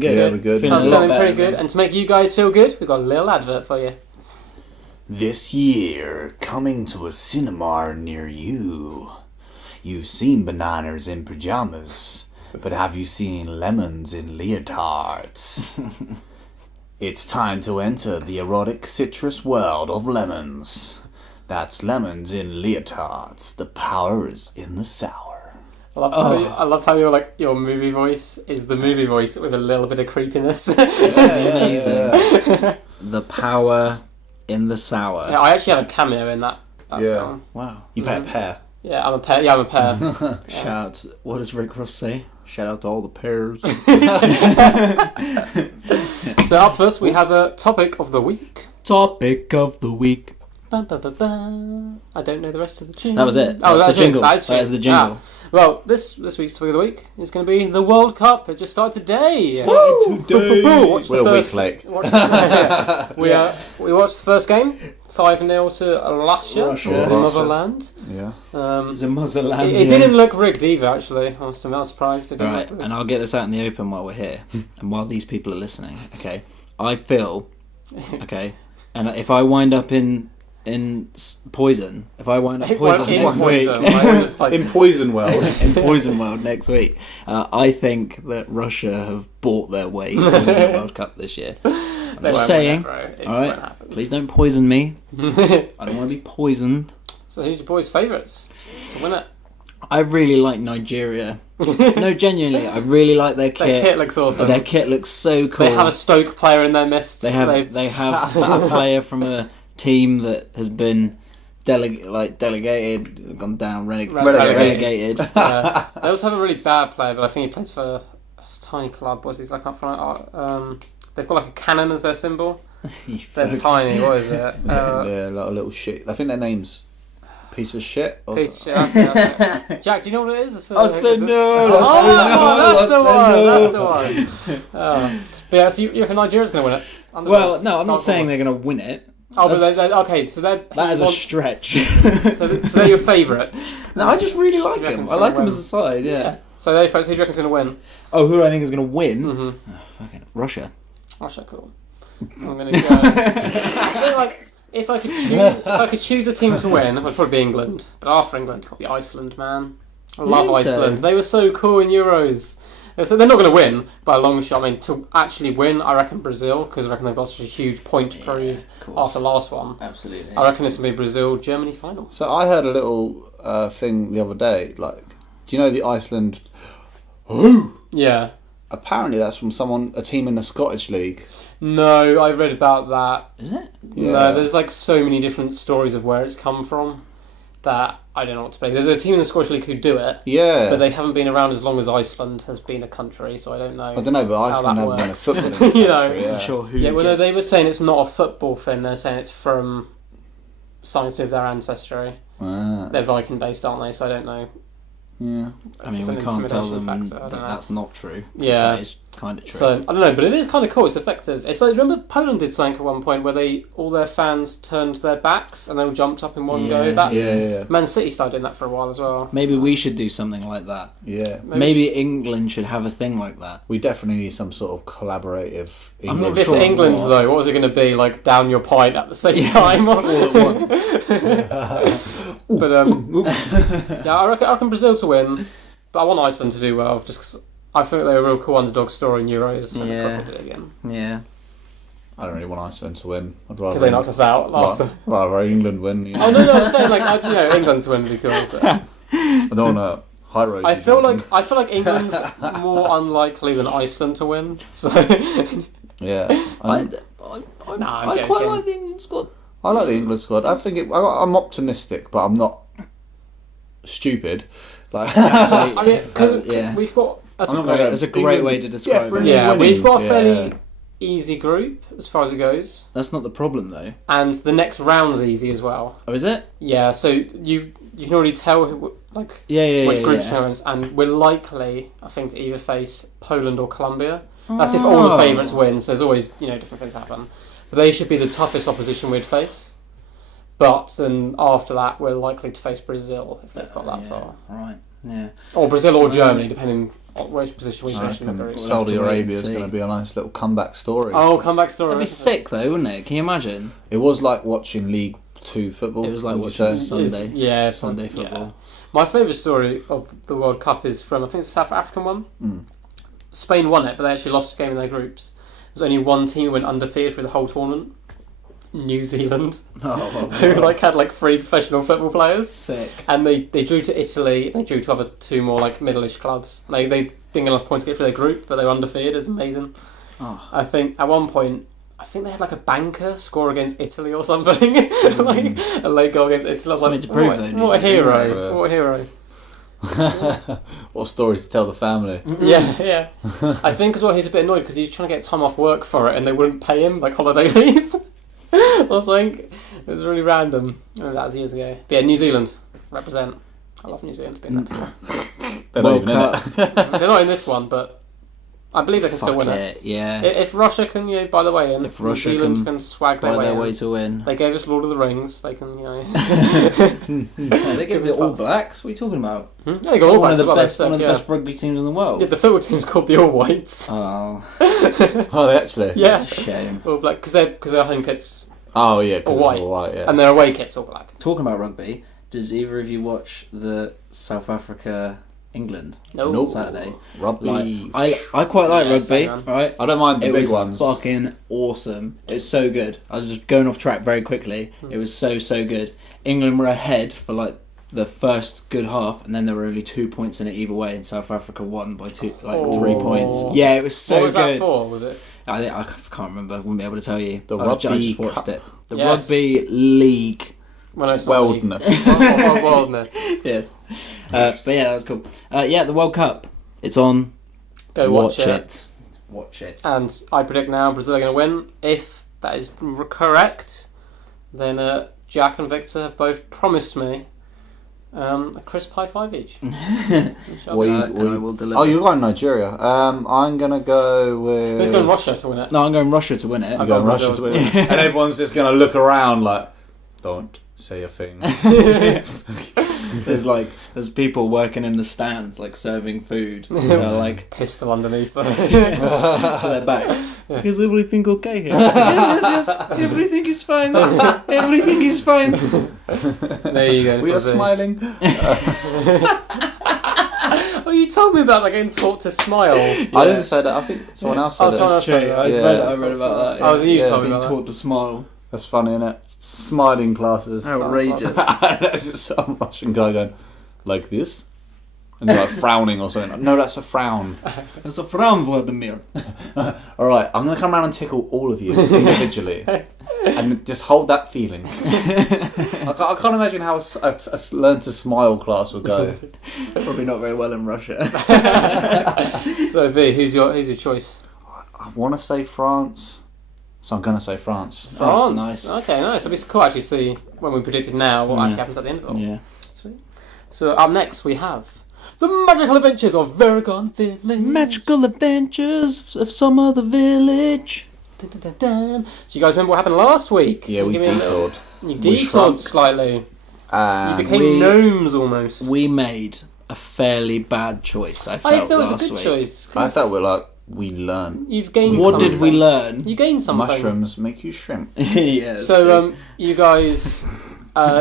feeling good? Yeah, we're good. I'm feeling pretty good. And to make you guys feel good, we've got a little advert for you. This year, coming to a cinema near you. You've seen bananas in pajamas, but have you seen lemons in leotards? It's time to enter the erotic citrus world of lemons. That's lemons in leotards. The power is in the sour. I love how your movie voice is the movie voice with a little bit of creepiness. Amazing. The power in the sour. Yeah, I actually have a cameo in that film. Wow. You play a pear. Yeah, I'm a pear. Yeah, I'm a pear. Shout out. What does Rick Ross say? Shout out to all the pears. So up first, we have a topic of the week. Topic of the week. Ba, ba, ba, ba. I don't know the rest of the tune. That was it. Oh, that's the jingle. That is the jingle. Well, this week's topic of the week is going to be the World Cup. It just started today. Watch We're a week late. We watched the first game, 5-0 to Russia, the motherland. Yeah. The motherland. It didn't look rigged either, actually. I was surprised. It didn't Right, look rigged. and I'll get this out in the open while we're here, and while these people are listening. Okay, I feel, and if I wind up in poison, if I wind up poison next week, In Poison World. in Poison World next week, I think that Russia have bought their way to the World Cup this year. I'm just saying. Alright, please don't poison me. I don't want to be poisoned. So who's your boys' favourites to win it? I really like Nigeria. No, genuinely, I really like their kit. Their kit looks awesome. Their kit looks so cool. They have a Stoke player in their midst. They have a player from a team that has been delegated, gone down, relegated. They also have a really bad player, but I think he plays for a tiny club. What's his like up front? They've got like a cannon as their symbol. They're tiny. What is it? Yeah, a lot of little shit. I think their name's Piece of Shit. Piece of Shit. That's it. Jack, do you know what it is? I said no. That's the one. But yeah, so you reckon Nigeria's going to win it? Well, no, I'm not saying they're going to win it. Oh, but okay, so that is a stretch. so they're your favourites. No, I just really like them. I like them as a side. Yeah. So they're who do you reckon's going to win? Oh, who do I think is going to win? Mm-hmm. Fucking Russia. Russia, cool. I'm going to go. I feel like if I could choose a team to win, it would probably be England. But after England, it could be Iceland, man. I love Iceland. They were so cool in Euros. So they're not going to win by a long shot. I mean, to actually win, I reckon Brazil, because I reckon they've got such a huge point to prove after the last one. Absolutely. I reckon it's going to be Brazil-Germany final. So I heard a little thing the other day, like, do you know the Iceland... Yeah. Apparently that's from a team in the Scottish League. No, I read about that. Is it? Yeah. No, there's like so many different stories of where it's come from that I don't know what to believe. There's a team in the Scottish League who do it. Yeah. But they haven't been around as long as Iceland has been a country, so I don't know. I don't know, but Iceland hasn't been a football league. You know, yeah. I'm sure who. Yeah, well, they were saying it's not a football thing. They're saying it's from something to do with their ancestry. Ah. They're Viking-based, aren't they? So I don't know. Yeah. I mean, we can't tell them that's not true. Yeah. That is kind of true. So, I don't know, but it is kind of cool. It's effective. It's like, remember Poland did something at one point where all their fans turned their backs and they all jumped up in one go? Yeah. Man City started doing that for a while as well. Maybe we should do something like that. Yeah. Maybe England should have a thing like that. We definitely need some sort of collaborative I'm not English. This sure England, what. though, what was it going to be? Like, down your pint at the same time? All at once. But, yeah, I reckon Brazil to win. But I want Iceland to do well, just because I think they're a real cool underdog story in Euros. And Yeah. did it again. Yeah. I don't really want Iceland to win. I'd rather Because they knocked us out last time. rather England win. You know? Oh, no, I'm saying, like, England to win would be cool. But I don't want to high road. I feel like England's more unlikely than Iceland to win. So Yeah. I'm joking. quite like the England squad. I like the England squad. I think I'm optimistic, but I'm not stupid. Like, I mean, because yeah. we've got That's a great way to describe it. yeah, winning. we've got a Yeah. fairly easy group as far as it goes, That's not the problem, though. and the next round's easy as well. Oh, is it? Yeah, so you can already tell which Yeah. groups we're in, and we're likely, I think, to either face Poland or Colombia. That's if all the favourites win. So there's always different things happen, but they should be the toughest opposition we'd face. But then after that, we're likely to face Brazil if they've got that far. Right. Yeah. Or Brazil or Germany, depending which position we finish in the group. Saudi Arabia is going to be a nice little comeback story. Oh, comeback story. That'd be sick though, wouldn't it? Can you imagine? It was like watching League 2 football. It was like watching Sunday football. Yeah. My favourite story of the World Cup is from, I think it's the South African one. Spain won it, but they actually lost the game in their groups. There's only one team who went undefeated through the whole tournament. New Zealand. Who had 3 professional football players. Sick. And they drew to Italy, they drew to other 2 more middle-ish clubs. They didn't get enough points to get through their group, but they were undefeated. It's amazing. Oh. I think at one point, they had a banker score against Italy or something. A late goal against Italy. I was something to prove though. What a hero. What a hero. What story to tell the family. Yeah. I think as well he's a bit annoyed because he's trying to get time off work for it and they wouldn't pay him holiday leave or something. It was really random. That was years ago. But yeah, New Zealand represent. I love New Zealand being there. They're not even in it. They're not in this one, but I believe they can still win it. Yeah. If Russia can, buy the way in, if New Zealand can swag their way to win. They gave us Lord of the Rings. They can, they gave the All Blacks. What are you talking about? Yeah, they got All Blacks. One of the best rugby teams in the world. Yeah, the football team's called the All Whites. Oh. Oh, they actually? Yeah. It's a shame. All Black, because their home kit's all white. All white, yeah. And their away kit's all black. Talking about rugby, does either of you watch the South Africa England Saturday? Rugby. I quite like rugby, right? I don't mind the big ones. It was fucking awesome. It's so good. I was just going off track very quickly. It was so good. England were ahead for the first good half, and then there were only 2 points in it either way, and South Africa won by 3 points. Yeah, it was so good. What was that for? Was it? I can't remember. I wouldn't be able to tell you. I just watched it. The Rugby League. When I saw Wildness. Wildness. Yes. But yeah, that was cool. The World Cup. It's on. Go watch it. Watch it. And I predict now Brazil are going to win. If that is correct, then Jack and Victor have both promised me a crisp high five each. I will deliver. Oh, you're going Nigeria. I'm going to go with... Who's going Russia to win it? No, I'm going Russia to win it. I'm going Russia to win it. And everyone's just going to look around don't say a thing. There's people working in the stands, serving food. Pistol underneath them. to their back. Is everything okay here? Yes. Everything is fine. Everything is fine. There you go. We are smiling. Oh, you told me about getting taught to smile. Yeah. I didn't say that. I think someone else said that. That's true. I read about that. I was you told me being about taught to smile. That's funny, isn't it? Smiling classes. Outrageous. There's just some Russian guy going, like this? And they're frowning or something. No, that's a frown. That's a frown, Vladimir. Alright, I'm going to come around and tickle all of you individually. And just hold that feeling. I can't imagine how a learn to smile class would go. Probably not very well in Russia. So V, who's your choice? I want to say France. So I'm going to say France. France. Nice. Okay, nice. It'll be cool actually to see when we predicted now what actually happens at the end of it all. Yeah. Sweet. So up next we have The Magical Adventures of Veragon Village. Magical Adventures of some other village. Dun, dun, dun, dun. So you guys remember what happened last week? Yeah, we detoured. You detoured slightly. You became gnomes almost. We made a fairly bad choice, I felt it was last a good week. Choice. I felt we learned. You've gained What something. did we learn? You gained something. Mushrooms make you shrimp. Yeah. So you guys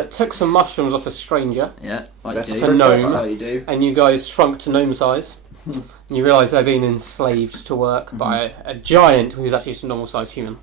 took some mushrooms off a stranger. Yeah, That's you a do. gnome. Like you do. And you guys shrunk to gnome size. And you realise they're being enslaved to work by a giant who's actually just a normal sized human.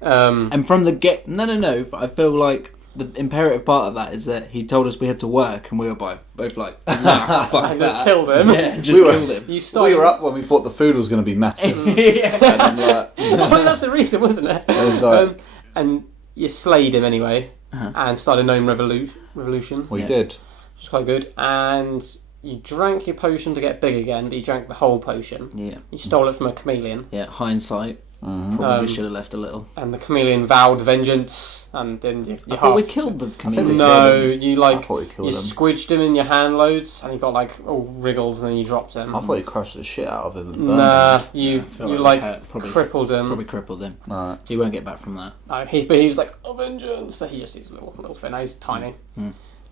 And from the no. I feel like the imperative part of that is that he told us we had to work, and we were both like, nah, fuck and that. just killed him. Yeah, killed him. We were up when we thought the food was going to be massive. Yeah. And I'm like, Oh, that's the reason, wasn't it? It was like, and you slayed him anyway, and started a gnome revolution. we did. Which was quite good. And you drank your potion to get big again, but you drank the whole potion. Yeah. You stole it from a chameleon. Yeah, hindsight. Probably should have left a little. And the chameleon vowed vengeance, and then you I thought we killed the chameleon. No, you I thought we killed him. squidged him in your hand loads, and he got all wriggles, and then you dropped him. I thought you crushed the shit out of him. And burned Nah, him. you probably crippled him. Probably crippled him. Right. He won't get back from that. He was like, oh, vengeance, but he's a little thing. He's tiny.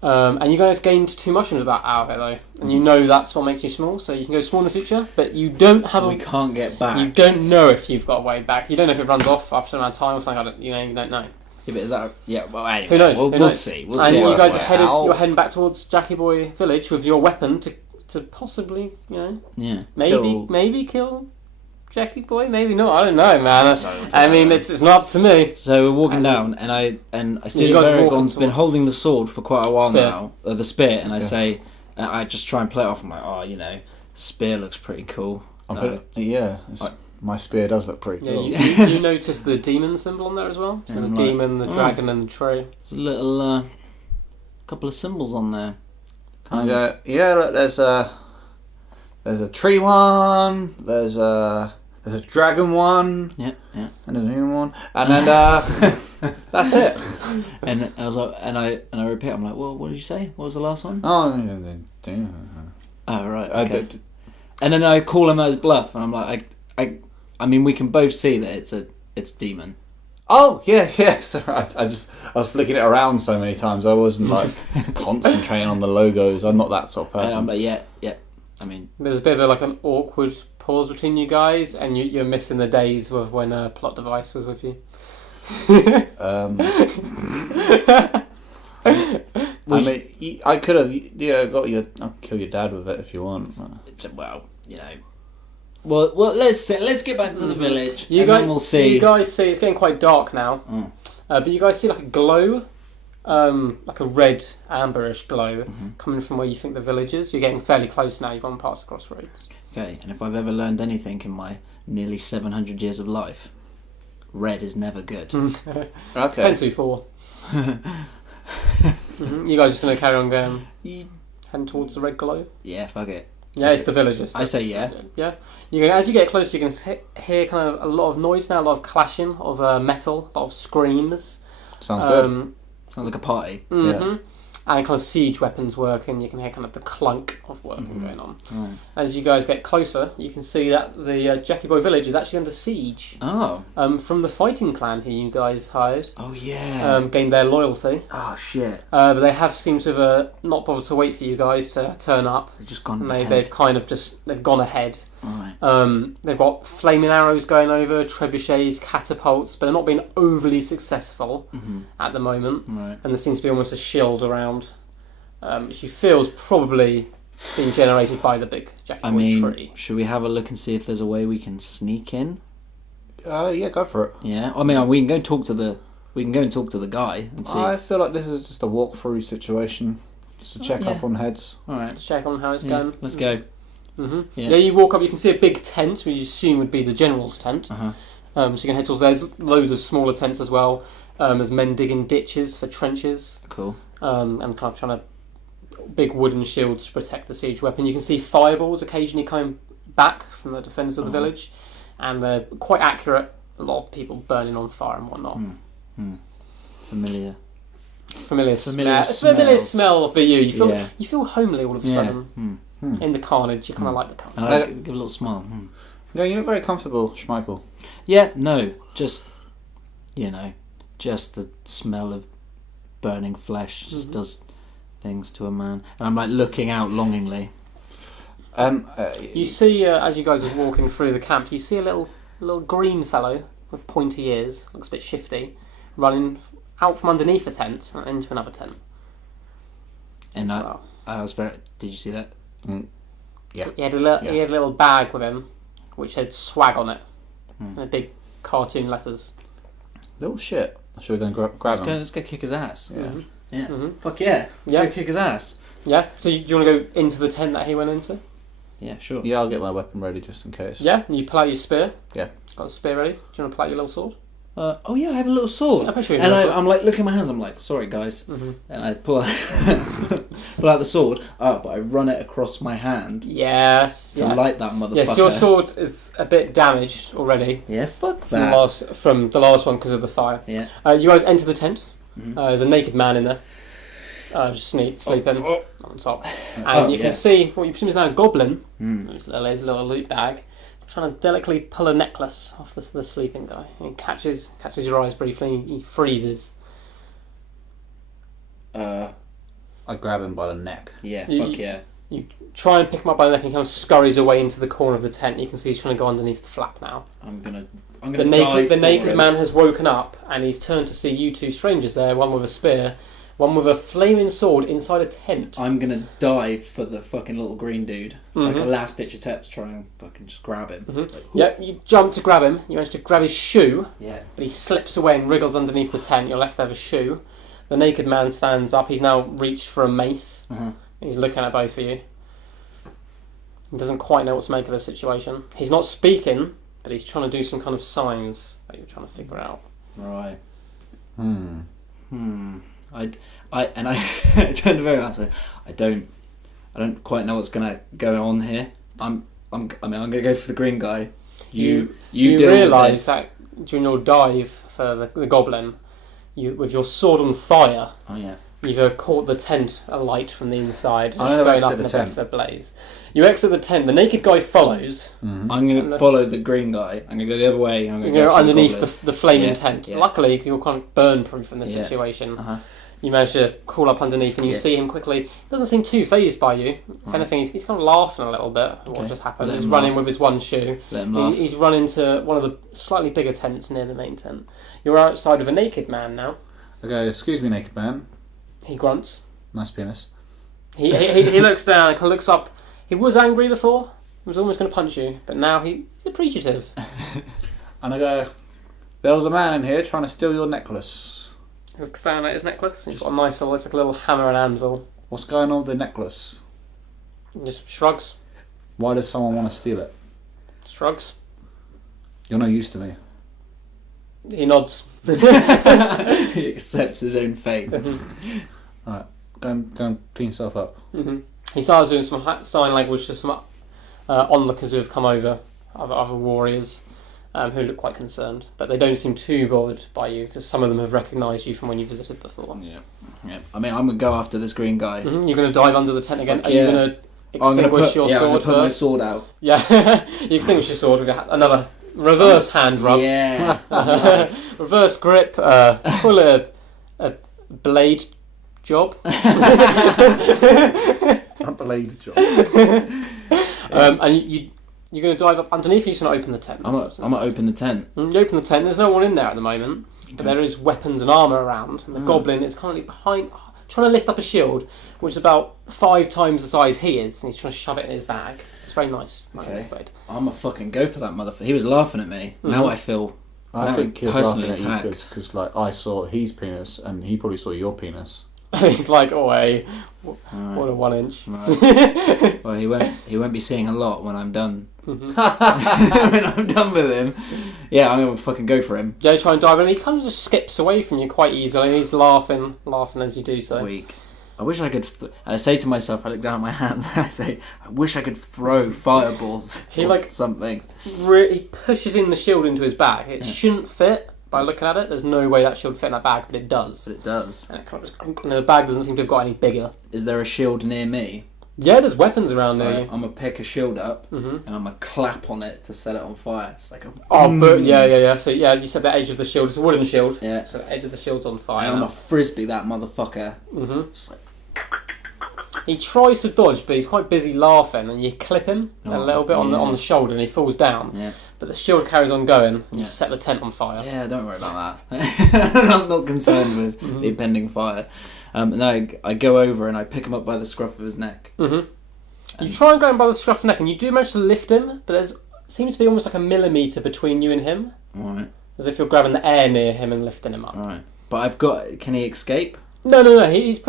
And you guys gained 2 mushrooms about out of it though, and you know that's what makes you small, so you can go small in the future. But you don't have. We can't get back. You don't know if you've got a way back. You don't know if it runs off after a amount of time or something. You don't know. Yeah, but is that? Yeah. Well, anyway, Who knows? We'll see. We'll and see. you guys are you're heading back towards Jackie Boy Village with your weapon to possibly, Yeah. maybe kill Jackie Boy. Maybe not. I don't know, man. I mean, it's not up to me. So we're walking down, and I see that Varagon's been holding the sword for quite a while now, the spear, and I say, I just try and play it off. I'm like, spear looks pretty cool. My spear does look pretty cool. Yeah, you notice the demon symbol on there as well. So the demon, the dragon, and the tree. There's a little couple of symbols on there. Can I go? Yeah, look, there's a tree one. There's a dragon one. Yeah. And there's a human one. And then that's it. And I was like, and I repeat. I'm like, well, what did you say? What was the last one? Oh, right. Okay. And then I call him at his bluff, and I'm like, I mean, we can both see that it's demon. Oh yeah, sorry. I was flicking it around so many times. I wasn't like concentrating on the logos. I'm not that sort of person. But yeah. I mean, there's a bit of an awkward pause between you guys, and you're missing the days of when Plot Device was with you. I could have I'll kill your dad with it if you want. Well, Well, let's get back to the village. Then we'll see. You guys see it's getting quite dark now, but you guys see like a glow, like a red amberish glow coming from where you think the village is. You're getting fairly close now. You've gone past the crossroads. Okay, and if I've ever learned anything in my nearly 700 years of life, red is never good. Okay. Pencil 4. You guys just gonna carry on going, heading towards the red glow? Yeah, fuck it. Yeah, it's the villagers. I say yeah. Yeah. As you get closer, you can hear kind of a lot of noise now, a lot of clashing of metal, a lot of screams. Sounds good. Sounds like a party. Yeah. And kind of siege weapons working. You can hear kind of the clunk of working going on. As you guys get closer, you can see that the Jackie Boy village is actually under siege. Oh. From the fighting clan who you guys hired. Oh yeah. Gained their loyalty. Oh shit. But they have seemed to have not bothered to wait for you guys to turn up. They've just gone. They've kind of they've gone ahead. Right. They've got flaming arrows going over, trebuchets, catapults, but they're not being overly successful at the moment. Right. And there seems to be almost a shield around, which you feel is probably being generated by the big Jackie Boy tree. Should we have a look and see if there's a way we can sneak in? Yeah, go for it. Yeah. I mean, we can go and talk to the guy and see. I feel like this is just a walkthrough situation, just to check up on heads. All right. To check on how it's going. Let's go. Yeah, you walk up, you can see a big tent, which you assume would be the general's tent. So you can head towards there. There's loads of smaller tents as well. There's men digging ditches for trenches. Cool. And kind of trying to big wooden shields to protect the siege weapon. You can see fireballs occasionally coming back from the defenders of the village, and they're quite accurate. A lot of people burning on fire and whatnot. Familiar smell for you. You feel homely all of a sudden. In the carnage, you kind of like the carnage. And I give a little smile. Yeah, you look very comfortable, Schmeichel. Yeah, no, just the smell of burning flesh just does things to a man. And I'm like looking out longingly. You see, as you guys are walking through the camp, you see a little green fellow with pointy ears, looks a bit shifty, running out from underneath a tent and into another tent. And I was very. Did you see that? Yeah. He had a little bag with him, which had swag on it, and big cartoon letters. Little shit. Should we go and grab him? Let's go kick his ass. Yeah. Fuck yeah. Let's go kick his ass. Yeah. So do you want to go into the tent that he went into? Yeah, sure. Yeah, I'll get my weapon ready just in case. Yeah. And you pull out your spear. Yeah. Got the spear ready. Do you want to pull out your little sword? Oh yeah, I have a little sword. I'm like looking at my hands. I'm like, sorry guys, and I pull out the sword. But I run it across my hand. Yes. To light that motherfucker. Yes, your sword is a bit damaged already. Yeah, fuck that. From the last one because of the fire. Yeah. You guys enter the tent. There's a naked man in there, just sleeping on top, and you can see what you presume is now a goblin. There's a little loot bag. Trying to delicately pull a necklace off the sleeping guy. He catches your eyes briefly. He freezes. I grab him by the neck. Yeah, You yeah. You try and pick him up by the neck and he kind of scurries away into the corner of the tent. You can see he's trying to go underneath the flap now. I'm gonna The naked man has woken up and he's turned to see you two strangers there, one with a spear, one with a flaming sword inside a tent. I'm gonna dive for the fucking little green dude. Like a last ditch attempt to try and fucking just grab him. Like, you jump to grab him, you manage to grab his shoe, Yeah. but he slips away and wriggles underneath the tent. You're left there with a shoe. The naked man stands up, he's now reached for a mace. He's looking at both of you. He doesn't quite know what to make of the situation. He's not speaking, but he's trying to do some kind of signs that you're trying to figure out. Right. I turned to very honest. I don't quite know what's gonna go on here. I'm gonna go for the green guy. You deal realise with this. that during your dive for the goblin, you with your sword on fire. Oh yeah. You've caught the tent alight from the inside, just I going exit up in the a tent. bit of a blaze. You exit the tent. The naked guy follows. I'm gonna follow the green guy. I'm gonna go the other way. I'm gonna go You're after underneath the flaming Yeah, tent. yeah. Luckily, you're kind of burn-proof in this Yeah. situation. You manage to crawl up underneath and you see him quickly. He doesn't seem too fazed by you. If anything, he's kind of laughing a little bit at what just happened. Let He's him running laugh. with his one shoe. Let him laugh. He's run into one of the slightly bigger tents near the main tent. You're outside of a naked man now. I go, excuse me, naked man. He grunts. Nice penis. He looks down and kind of looks up. He was angry before. He was almost going to punch you, but now he's appreciative. And I go, there was a man in here trying to steal your necklace. He looks down at his necklace. He's got a nice little, it's like a little hammer and anvil. What's going on with the necklace? He just shrugs. Why does someone want to steal it? Shrugs. You're no use to me. He nods. He accepts his own fate. Alright, go and clean yourself up. He starts doing some sign language to some onlookers who have come over, other warriors, who look quite concerned. But they don't seem too bothered by you, because some of them have recognised you from when you visited before. Yeah. I mean, I'm gonna go after this green guy. You're going to dive under the tent again. Fuck Are you yeah. going to I'm gonna extinguish put, your I'm sword gonna put my first? sword out. Yeah, you extinguish your sword with another reverse hand rub. Yeah. Nice. Reverse grip. Call it a blade job. A blade job. And you're going to dive up underneath. You're just going to open the tent. I'm gonna open the tent. You open the tent. There's no one in there at the moment, but there is weapons and armour around. And the goblin is currently behind, trying to lift up a shield, which is about 5 times the size he is, and he's trying to shove it in his bag. It's very nice. Okay. I'm gonna fucking go for that motherfucker. He was laughing at me. Now I feel I think he was personally laughing at you attacked. because like I saw his penis and he probably saw your penis. He's like, oh, hey, what a 1 inch. Right. Well, he won't be seeing a lot when I'm done. When I'm done with him, yeah, I'm gonna fucking go for him. Yeah, try and dive, and he kind of just skips away from you quite easily. And he's laughing as you do so. Weak. I wish I could. And I say to myself, I look down at my hands, and I say, I wish I could throw fireballs. He or like something. Really pushes in the shield into his bag. It shouldn't fit. By looking at it, there's no way that shield would fit in that bag, but it does. But it does. And it kind of just, and the bag doesn't seem to have got any bigger. Is there a shield near me? Yeah, there's weapons around there. I'm gonna pick a shield up and I'm gonna clap on it to set it on fire. It's like a. Oh, but yeah. So yeah, you said the edge of the shield. It's a wooden shield. Yeah. So the edge of the shield's on fire. I'm a frisbee that motherfucker. Just like, he tries to dodge, but he's quite busy laughing, and you clip him a little bit on the shoulder, and he falls down. Yeah. But the shield carries on going. And you set the tent on fire. Yeah, don't worry about that. I'm not concerned with the impending fire. And then I go over and I pick him up by the scruff of his neck. You try and grab him by the scruff of the neck, and you do manage to lift him, but there seems to be almost like a millimetre between you and him. Alright. As if you're grabbing the air near him and lifting him up. Alright. But I've got. Can he escape? No. He's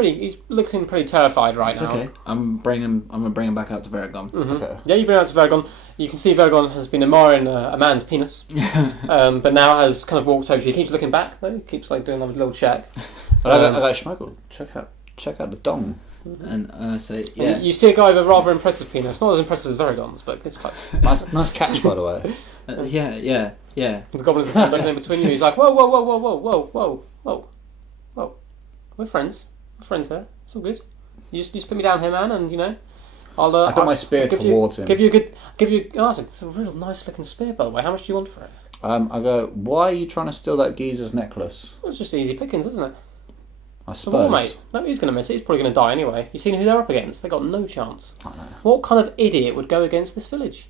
looking pretty terrified right now. Okay. I'm gonna bring him back out to Veragon. Okay. Yeah, you bring him out to Veragon. You can see Veragon has been admiring a man's penis, but now has kind of walked over to you. He keeps looking back though. He keeps like doing a little check. But I go, Schmeichel, check out the dong. And I say, yeah. And you see a guy with a rather impressive penis. Not as impressive as Veragon's, but it's close. Nice catch, by the way. Yeah. The goblin's looking in between you. He's like, whoa. We're friends. We're friends here. It's all good. You just put me down here, man, and you know, I put my spear towards him. Give you. Oh, it's a real nice looking spear, by the way. How much do you want for it? I go, why are you trying to steal that geezer's necklace? Well, it's just easy pickings, isn't it? I So suppose. what, mate? No, who's going to miss it? He's probably going to die anyway. You've seen who they're up against. They got no chance. I know. What kind of idiot would go against this village?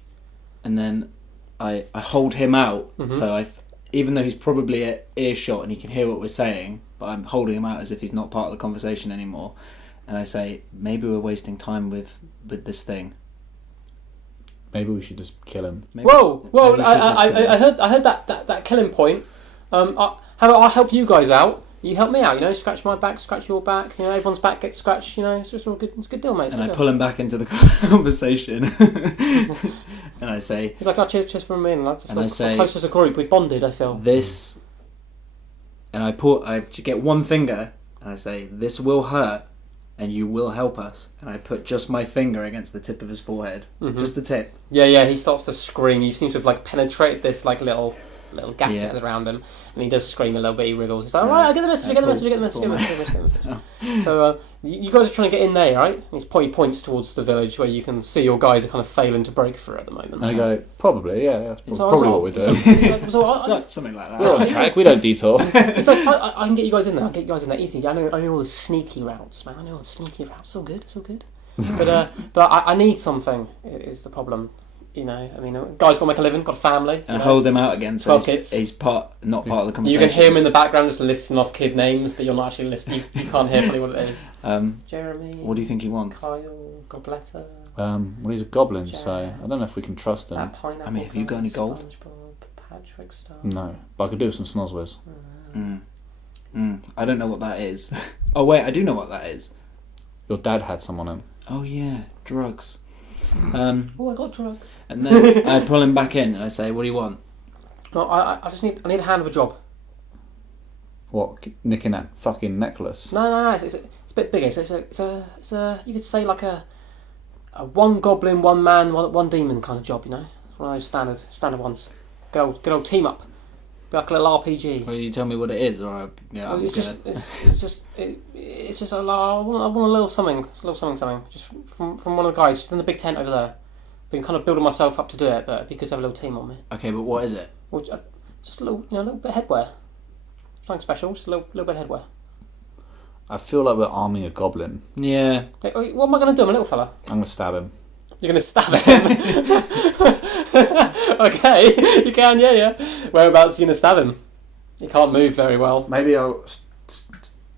And then I hold him out, so even though he's probably at earshot and he can hear what we're saying, but I'm holding him out as if he's not part of the conversation anymore. And I say, maybe we're wasting time with this thing. Maybe we should just kill him. Maybe, Whoa! maybe we should just kill him. I heard that killing point. How about I help you guys out? You help me out, scratch my back, scratch your back, everyone's back gets scratched, it's just all good. It's a good deal, mate. And I pull him back into the conversation, and I say, he's like, cheers from me, lads. And I say, close as a group, we've bonded. I feel this, and I get one finger, and I say, this will hurt, and you will help us. And I put just my finger against the tip of his forehead, just the tip. Yeah. He starts to scream. You seem to have penetrated this little gap around him, and he does scream a little bit. He wriggles. He's like, "Alright, I get the message. I get the message." So you guys are trying to get in there, right? And he points towards the village where you can see your guys are kind of failing to break through at the moment. And I go, probably, yeah. Probably what we're doing. Something like that. We're on track. We don't detour. It's like I can get you guys in there. I'll get you guys in there easy. I know all the sneaky routes, man. I know all the sneaky routes. It's all good. But I need something. Is the problem. Guy's got to make a living, got a family. And hold him out again, so 12 kids. He's not part of the conversation. You can hear him in the background just listing off kid names, but you're not actually listening. You can't hear fully what it is. Jeremy. What do you think he wants? Kyle, Gobletta. Well, he's a goblin, so I don't know if we can trust him. I mean, have you got any gold? Patrick Star. No, but I could do with some snozzwers. I don't know what that is. Oh wait, I do know what that is. Your dad had some on him. Oh yeah, drugs. I got drugs. And then I pull him back in and I say, what do you want? No, I need a hand of a job. What, nicking that fucking necklace? No, it's a bit bigger. So it's a you could say like a one goblin, one man, one demon kind of job, One of those standard ones. Good old team up. Be like a little RPG. Well, you tell me what it is, or it's just I want a little something. It's a little something. Just from one of the guys, just in the big tent over there. Been kind of building myself up to do it, but it'd be good to have a little team on me. Okay, but what is it? Well, just a little bit of headwear. Something special, just a little bit of headwear. I feel like we're arming a goblin. Yeah. Hey, what am I going to do, my little fella? I'm going to stab him. You're going to stab him? Okay, you can, yeah. Whereabouts are you going to stab him? He can't move very well. Maybe I'll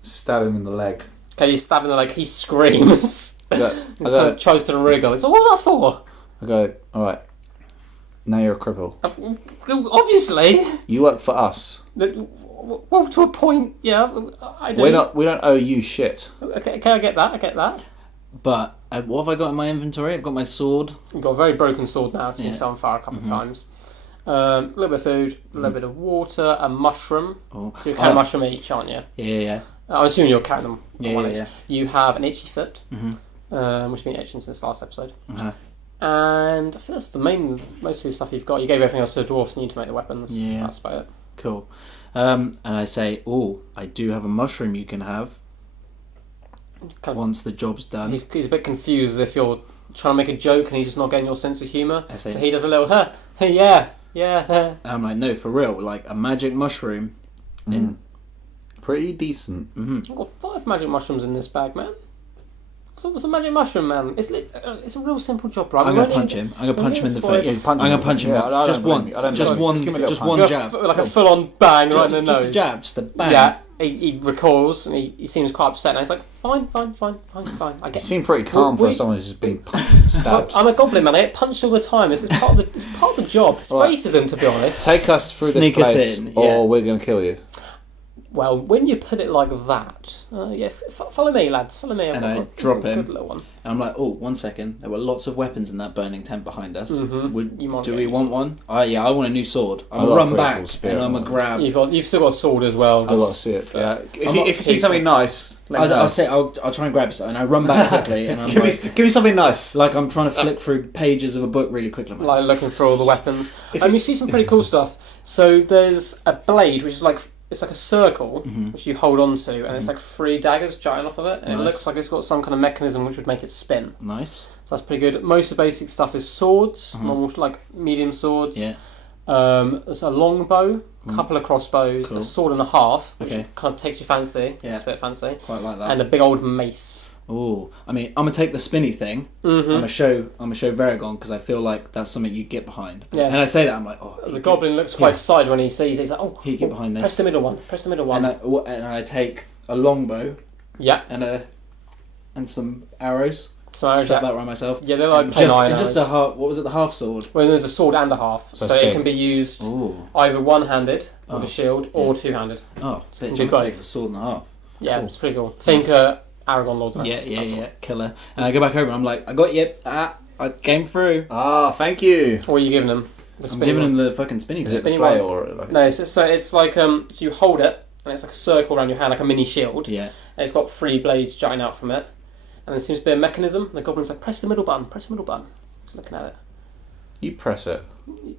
stab him in the leg. Okay, you stab him in the leg, he screams. He kind of tries to wriggle. It's like, what was that for? I go, alright, now you're a cripple. Obviously. You work for us. Well, to a point, yeah, I do. We don't owe you shit. Okay, I get that. But what have I got in my inventory? I've got my sword. You've got a very broken sword now. It's been set on fire a couple of times. A little bit of food, a little bit of water, a mushroom. Oh. So you carry a mushroom each, aren't you? Yeah. I'm assuming you're carrying them. Yeah. You have an itchy foot, which has been itching since last episode. And I think that's most of the stuff you've got. You gave everything else to the dwarfs and you need to make the weapons. Yeah. So that's about it. Cool. And I say, I do have a mushroom you can have once the job's done. He's a bit confused as if you're trying to make a joke and he's just not getting your sense of humour. So he does a little, yeah. I'm like, no, for real, like a magic mushroom. Pretty decent. I've got 5 magic mushrooms in this bag, man. What's a magic mushroom, man? It's a real simple job, right? I'm going to punch him. I'm going to punch him in the face. I'm going to punch him once. Just once. Just one jab. Like a full-on bang right in the nose. Just a jab, just a bang. Yeah, he recoils and he seems quite upset. And he's like, fine. I get. You seem pretty calm for someone who's just been stabbed. I'm a goblin, man. I get punched all the time. It's part of the job. It's racism, to be honest. Take us through this place, or we're going to kill you. Well, when you put it like that, follow me, lads. Follow me. And I drop him. Good little one. And I'm like, 1 second. There were lots of weapons in that burning tent behind us. Do we want one? I want a new sword. I'm run back and I'm a grab. You've still got a sword as well. I've got to see it. Yeah. If you see something nice, I'll try and grab something. And I run back quickly and I'm give me something nice. Like I'm trying to flick through pages of a book really quickly. Like looking for all the weapons. You see some pretty cool stuff. So there's a blade which is like. It's like a circle which you hold on to, and it's like 3 daggers jutting off of it, and it looks like it's got some kind of mechanism which would make it spin. Nice. So that's pretty good. Most of the basic stuff is swords, normal like medium swords. Yeah. There's a long bow, a couple of crossbows, a sword and a half, which kind of takes your fancy. Yeah. It's a bit fancy. Quite like that. And a big old mace. Oh, I mean, I'm gonna take the spinny thing. I'm gonna show Varagon because I feel like that's something you get behind. Yeah. And I say that I'm like, oh. The goblin looks quite excited when he sees it. He's like, oh, He get behind this. Press the middle one. Press the middle one. And I take a longbow. Yeah. And some arrows. Some arrows. Strap that around myself. Yeah, they're like plain iron arrows. Just a half. What was it? The half sword. Well, there's a sword and a half, so it can be used either one-handed with a shield or two-handed. Oh, so you I'm can gonna do take the sword and a half. Yeah, it's pretty cool. Think Aragon Lord of the Rings. Yeah, killer. And I go back over and I'm like, I got you. I came through. Ah, thank you. What are you giving him? I'm giving him the fucking spinny Is it thing. the flail or like... No, so it's like so you hold it and it's like a circle around your hand, like a mini shield. Yeah. And it's got 3 blades jutting out from it, and there seems to be a mechanism. The goblin's like, press the middle button. Press the middle button. He's looking at it. You press it. He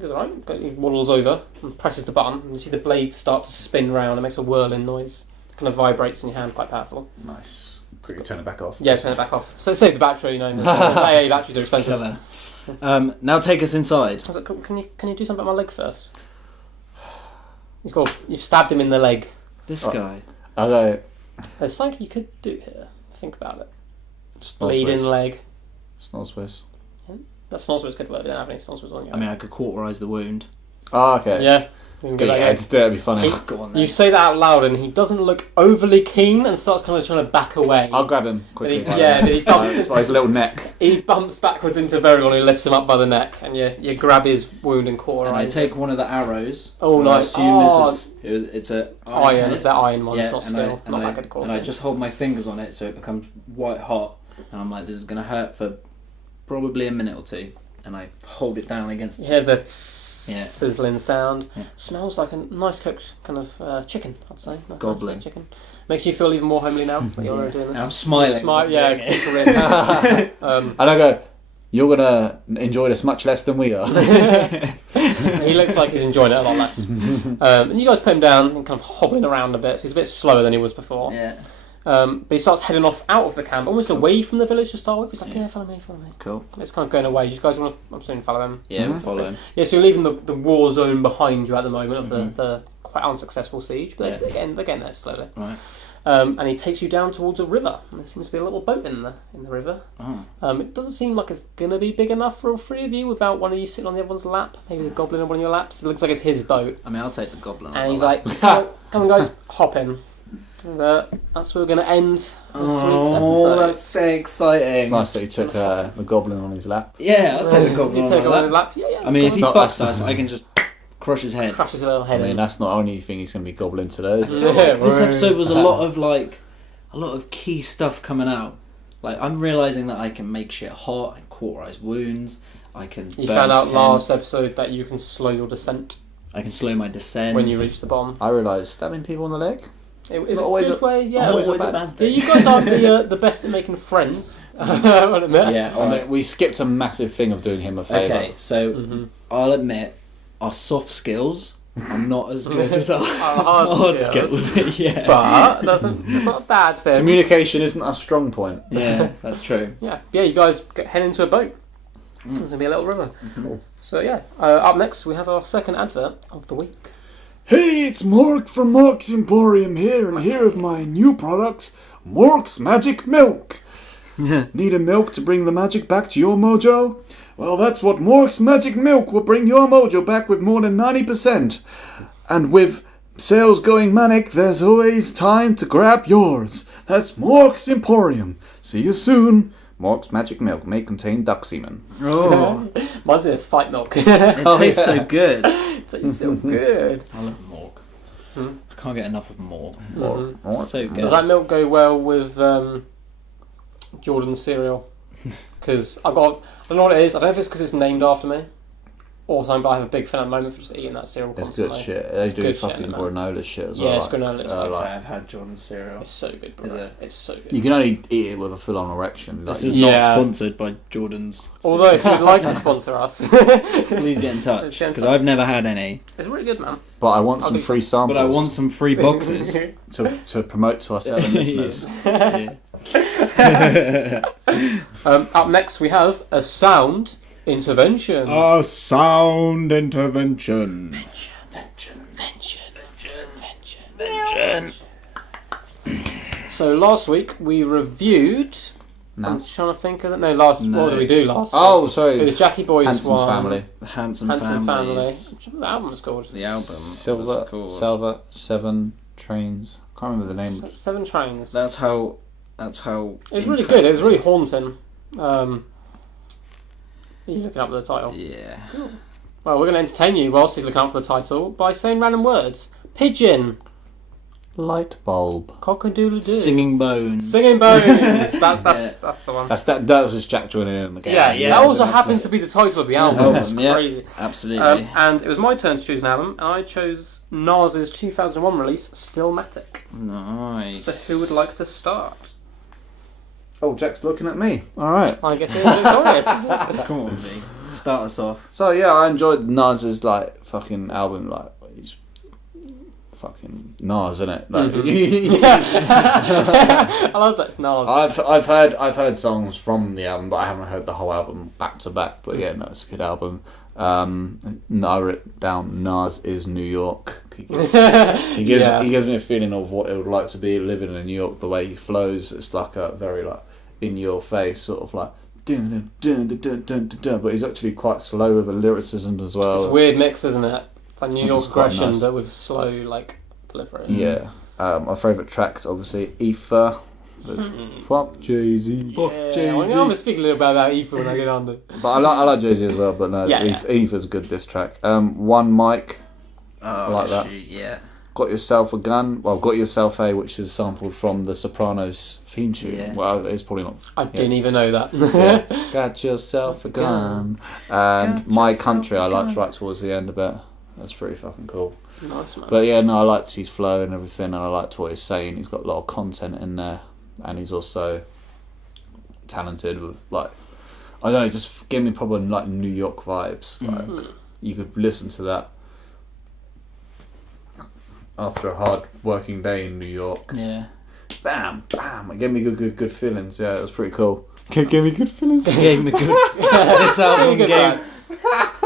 goes alright. He waddles over and presses the button, and you see the blades start to spin round. It makes a whirling noise. It kind of vibrates in your hand, quite powerful. Nice. Quickly turn it back off. Yeah, turn it back off. So save the battery. You know, AA batteries are expensive. Killer. Now take us inside. I was like, can you do something about my leg first? You've stabbed him in the leg. This guy. Okay. There's something you could do here. Think about it. Snot Bleeding Swiss. leg. Snot Swiss. That Snozzworth could work. We don't have any Snozzworth on you. I mean, I could cauterise the wound. Oh, okay. Yeah. We can Get go your back head to do it, it'd be funny. Go on then. You say that out loud, and he doesn't look overly keen, and starts kind of trying to back away. I'll grab him quickly. But he bumps. By his little neck. He bumps backwards into Varagon, who lifts him up by the neck, and you grab his wound and cauterize. And I take one of the arrows. Oh, and I nice. assume it's a iron. head. That iron one's Yeah, not and still I, not and that I, good quality. and I just hold my fingers on it so it becomes white hot, and I'm like, this is gonna hurt for probably a minute or two, and I hold it down against. You hear the sizzling sound. Yeah. Smells like a nice cooked kind of chicken, I'd say. Nice Goblin. cooked chicken. Makes you feel even more homely now that you're doing this. And I'm smiling. Yeah, And I go, you're gonna enjoy this much less than we are. he looks like he's enjoying it a lot less. And you guys put him down and kind of hobbling around a bit, so he's a bit slower than he was before. Yeah. But he starts heading off out of the camp, almost away from the village to start with. He's like, yeah, follow me. Cool. And it's kind of going away. You guys want to, I'm assuming, follow him? Yeah, we'll follow him. Yeah, so you're leaving the war zone behind you at the moment of the quite unsuccessful siege, but they're getting there slowly. Right. And he takes you down towards a river. And there seems to be a little boat in the river. Oh. It doesn't seem like it's going to be big enough for all 3 of you without one of you sitting on the other one's lap. Maybe the goblin on one of your laps. It looks like it's his boat. I mean, I'll take the goblin. And he's like, come on guys, hop in. And, that's where we're going to end this week's episode. That's so exciting. Nice that he took the goblin on his lap. Yeah, I'll take the goblin. You take him my on his lap. Yeah, I mean, if he not- fucks us, I can just crush his head. crush his little head I mean, in. that's not the only thing he's going to be goblin today. Is it? This episode was a lot of key stuff coming out. Like, I'm realising that I can make shit hot and cauterise wounds. I can. You burn found out tents. last episode that you can slow your descent I can slow my descent. when you reach the bottom. I realised stabbing people on the leg. Is it always a good way? Yeah, always it's a bad Yeah, thing. you guys aren't the best at making friends. I'll admit. Yeah. I mean, we skipped a massive thing of doing him a favour. Okay, so I'll admit our soft skills are not as good as our hard skills. Yeah. But that's not a bad thing. Communication isn't a strong point. Yeah, that's true. Yeah, you guys head into a boat. There's going to be a little river. So yeah, up next we have our second advert of the week. Hey, it's Mark from Mark's Emporium here, and here are my new products, Mark's Magic Milk. Need a milk to bring the magic back to your mojo? Well, that's what Mark's Magic Milk will bring your mojo back with more than 90%. And with sales going manic, there's always time to grab yours. That's Mark's Emporium. See you soon. Mark's Magic Milk may contain duck semen. Oh, Reminds me of fight milk. it tastes so good. It tastes so good. I love Morg. I can't get enough of Morg. Mhm. So good. Does that milk go well with Jordan's cereal? Because I don't know what it is. I don't know if it's because it's named after me or something, but I have a big fan at the moment for just eating that cereal It's constantly. good shit. They It's do good shit, fucking isn't it? granola shit as well. Yeah, it's like, granola. It's I'd like- say I've had Jordan's cereal. It's so good, bro. Is it? It's so good. You can only eat it with a full-on erection. This like- is Yeah. not sponsored by Jordan's. Although, if you'd like to sponsor us, Please get in touch, Get in because touch. I've never had any. it's really good, man. But I want I'll some do free samples. But I want some free boxes. to promote to our seven listeners. Yeah. Up next, we have a sound Intervention. A sound intervention. Invention. So last week we reviewed. I'm just trying to think of it. No, what did we do last week? Oh, sorry. It was Jackie Boy's Handsome one. Family. Handsome Family. Families. What's the album was called? The album. Silver, 7 Trains. I can't remember the name. 7 Trains. That's how. It was really good. It was really haunting. You're looking up for the title. Yeah. Cool. Well, we're going to entertain you whilst he's looking up for the title by saying random words. Pigeon. Light bulb. Cock-a-doodle-doo. Singing Bones. Singing Bones. That's the one. That was just Jack joining in again. Yeah. That also happens to be the title of the album. It's crazy. Absolutely. And it was my turn to choose an album, and I chose Nas's 2001 release, Stillmatic. Nice. So who would like to start? Oh, Jack's looking at me. Alright. I guess it is victorious. Come on, V. Start us off. So yeah, I enjoyed Nas's fucking album. He's fucking Nas, isn't it? I love that it's Nas. I've heard songs from the album, but I haven't heard the whole album back to back. But yeah, no, it's a good album. I wrote down Nas is New York. He gives me a feeling of what it would like to be living in New York. The way he flows, it's like a very in your face sort of dun, dun, dun, dun, dun, dun, dun, but he's actually quite slow with the lyricism as well. It's a weird mix, isn't it? It's like New York aggression, nice. But with slow delivery. Yeah. My favourite tracks, obviously, Ether. Fuck Jay-Z. I'm going to speak a little bit about Ether when I get on it. But I like Jay-Z as well, but no, Ether's a good diss track. One Mic. I like that. Yeah. Got Yourself a Gun. Well, Got Yourself a, which is sampled from the Sopranos theme tune. Yeah. Well, it's probably not. I didn't even know that. Yeah. Got Yourself a Gun. And My Country, I liked right towards the end a bit. That's pretty fucking cool. Nice, man. But yeah, no, I liked his flow and everything, and I liked what he's saying. He's got a lot of content in there, and he's also talented with I don't know, just gave me probably New York vibes. You could listen to that after a hard working day in New York. Yeah. Bam, bam. It gave me good feelings. Yeah, it was pretty cool. It gave me good feelings.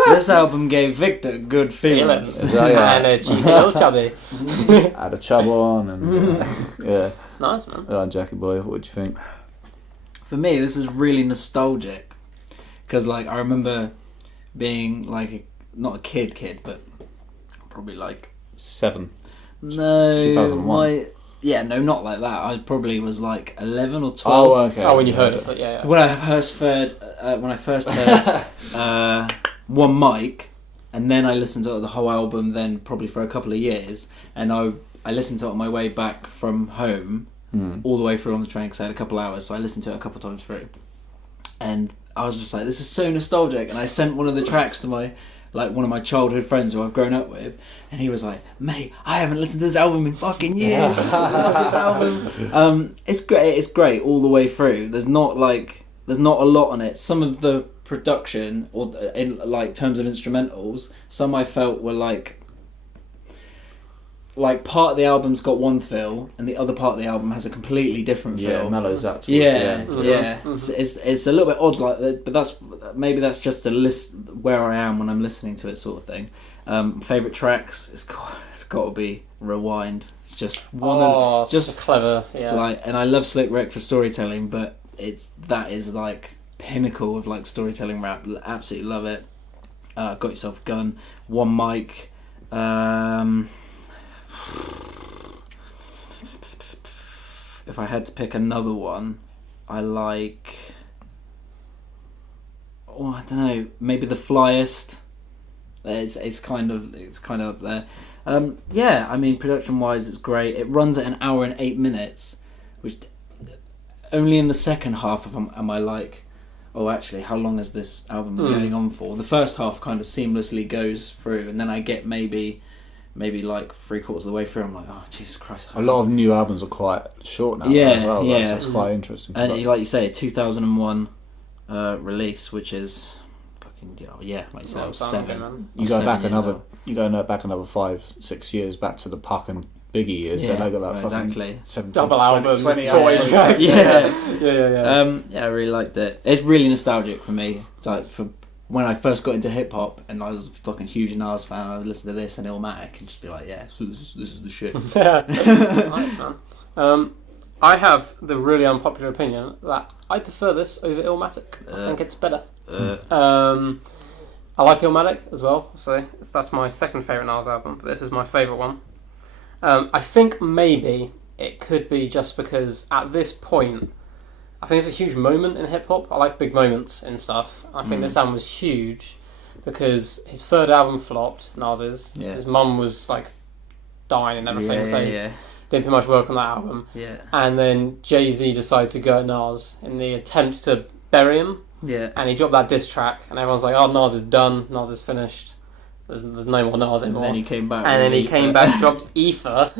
This album gave Victor good feelings. And a cheeky little chubby. Had a chub on and yeah. Nice, man. Jackie Boy, what do you think? For me, this is really nostalgic because I remember being not a kid, but probably 7. No, 2001. Not like that. I probably was 11 or 12. Oh, okay. Oh, when you heard it, yeah. When I first heard One Mic, and then I listened to the whole album. Then probably for a couple of years, and I listened to it on my way back from home, all the way through on the train because I had a couple hours. So I listened to it a couple times through, and I was just this is so nostalgic. And I sent one of the tracks to my one of my childhood friends who I've grown up with, and he was like, "Mate, I haven't listened to this album in fucking years. I love this album." It's great. It's great all the way through. There's not a lot on it. Some of the production, or in terms of instrumentals, some I felt were part of the album's got one feel, and the other part of the album has a completely different feel. Yeah, mellows out. Yeah. It's a little bit odd, but that's just a list where I am when I'm listening to it, sort of thing. Favorite tracks, it's got to be Rewind. It's just one just clever. Yeah. And I love Slick Rick for storytelling, but that is pinnacle of storytelling rap. Absolutely love it. Got Yourself a Gun. One Mic. If I had to pick another one, I I don't know, maybe The Flyest. It's kind of up there. I mean, production wise, it's great. It runs at 1 hour and 8 minutes, which only in the second half am I oh, actually, how long has this album been going on for? The first half kind of seamlessly goes through, and then I get maybe 3/4 of the way through, I'm oh, Jesus Christ. A lot of new albums are quite short now as well. So it's quite interesting. And like you say, 2001 release, which is fucking, like you say, 7. You go back another 5-6 years back to the Puck and Biggie years. Then I got that exactly. 17, double albums, 20 tracks. Yeah, I really liked it. It's really nostalgic for me. For when I first got into hip hop and I was a fucking huge Nas fan, I would listen to this and Illmatic and just be like, yeah, so this is the shit. Nice, man. I have the really unpopular opinion that I prefer this over Illmatic. I think it's better. I like Illmatic as well, so that's my second favourite Nas album, but this is my favourite one. I think maybe it could be just because at this point, I think it's a huge moment in hip hop. I like big moments and stuff. I think this album was huge because his third album flopped, Nas's. Yeah. His mum was like dying and everything, so he didn't put much work on that album. Yeah. And then Jay-Z decided to go at Nas in the attempt to bury him. Yeah. And he dropped that diss track, and everyone's like, "Oh, Nas is done. Nas is finished. There's no more Nas anymore." And then he came back. And then he came back, dropped Ether,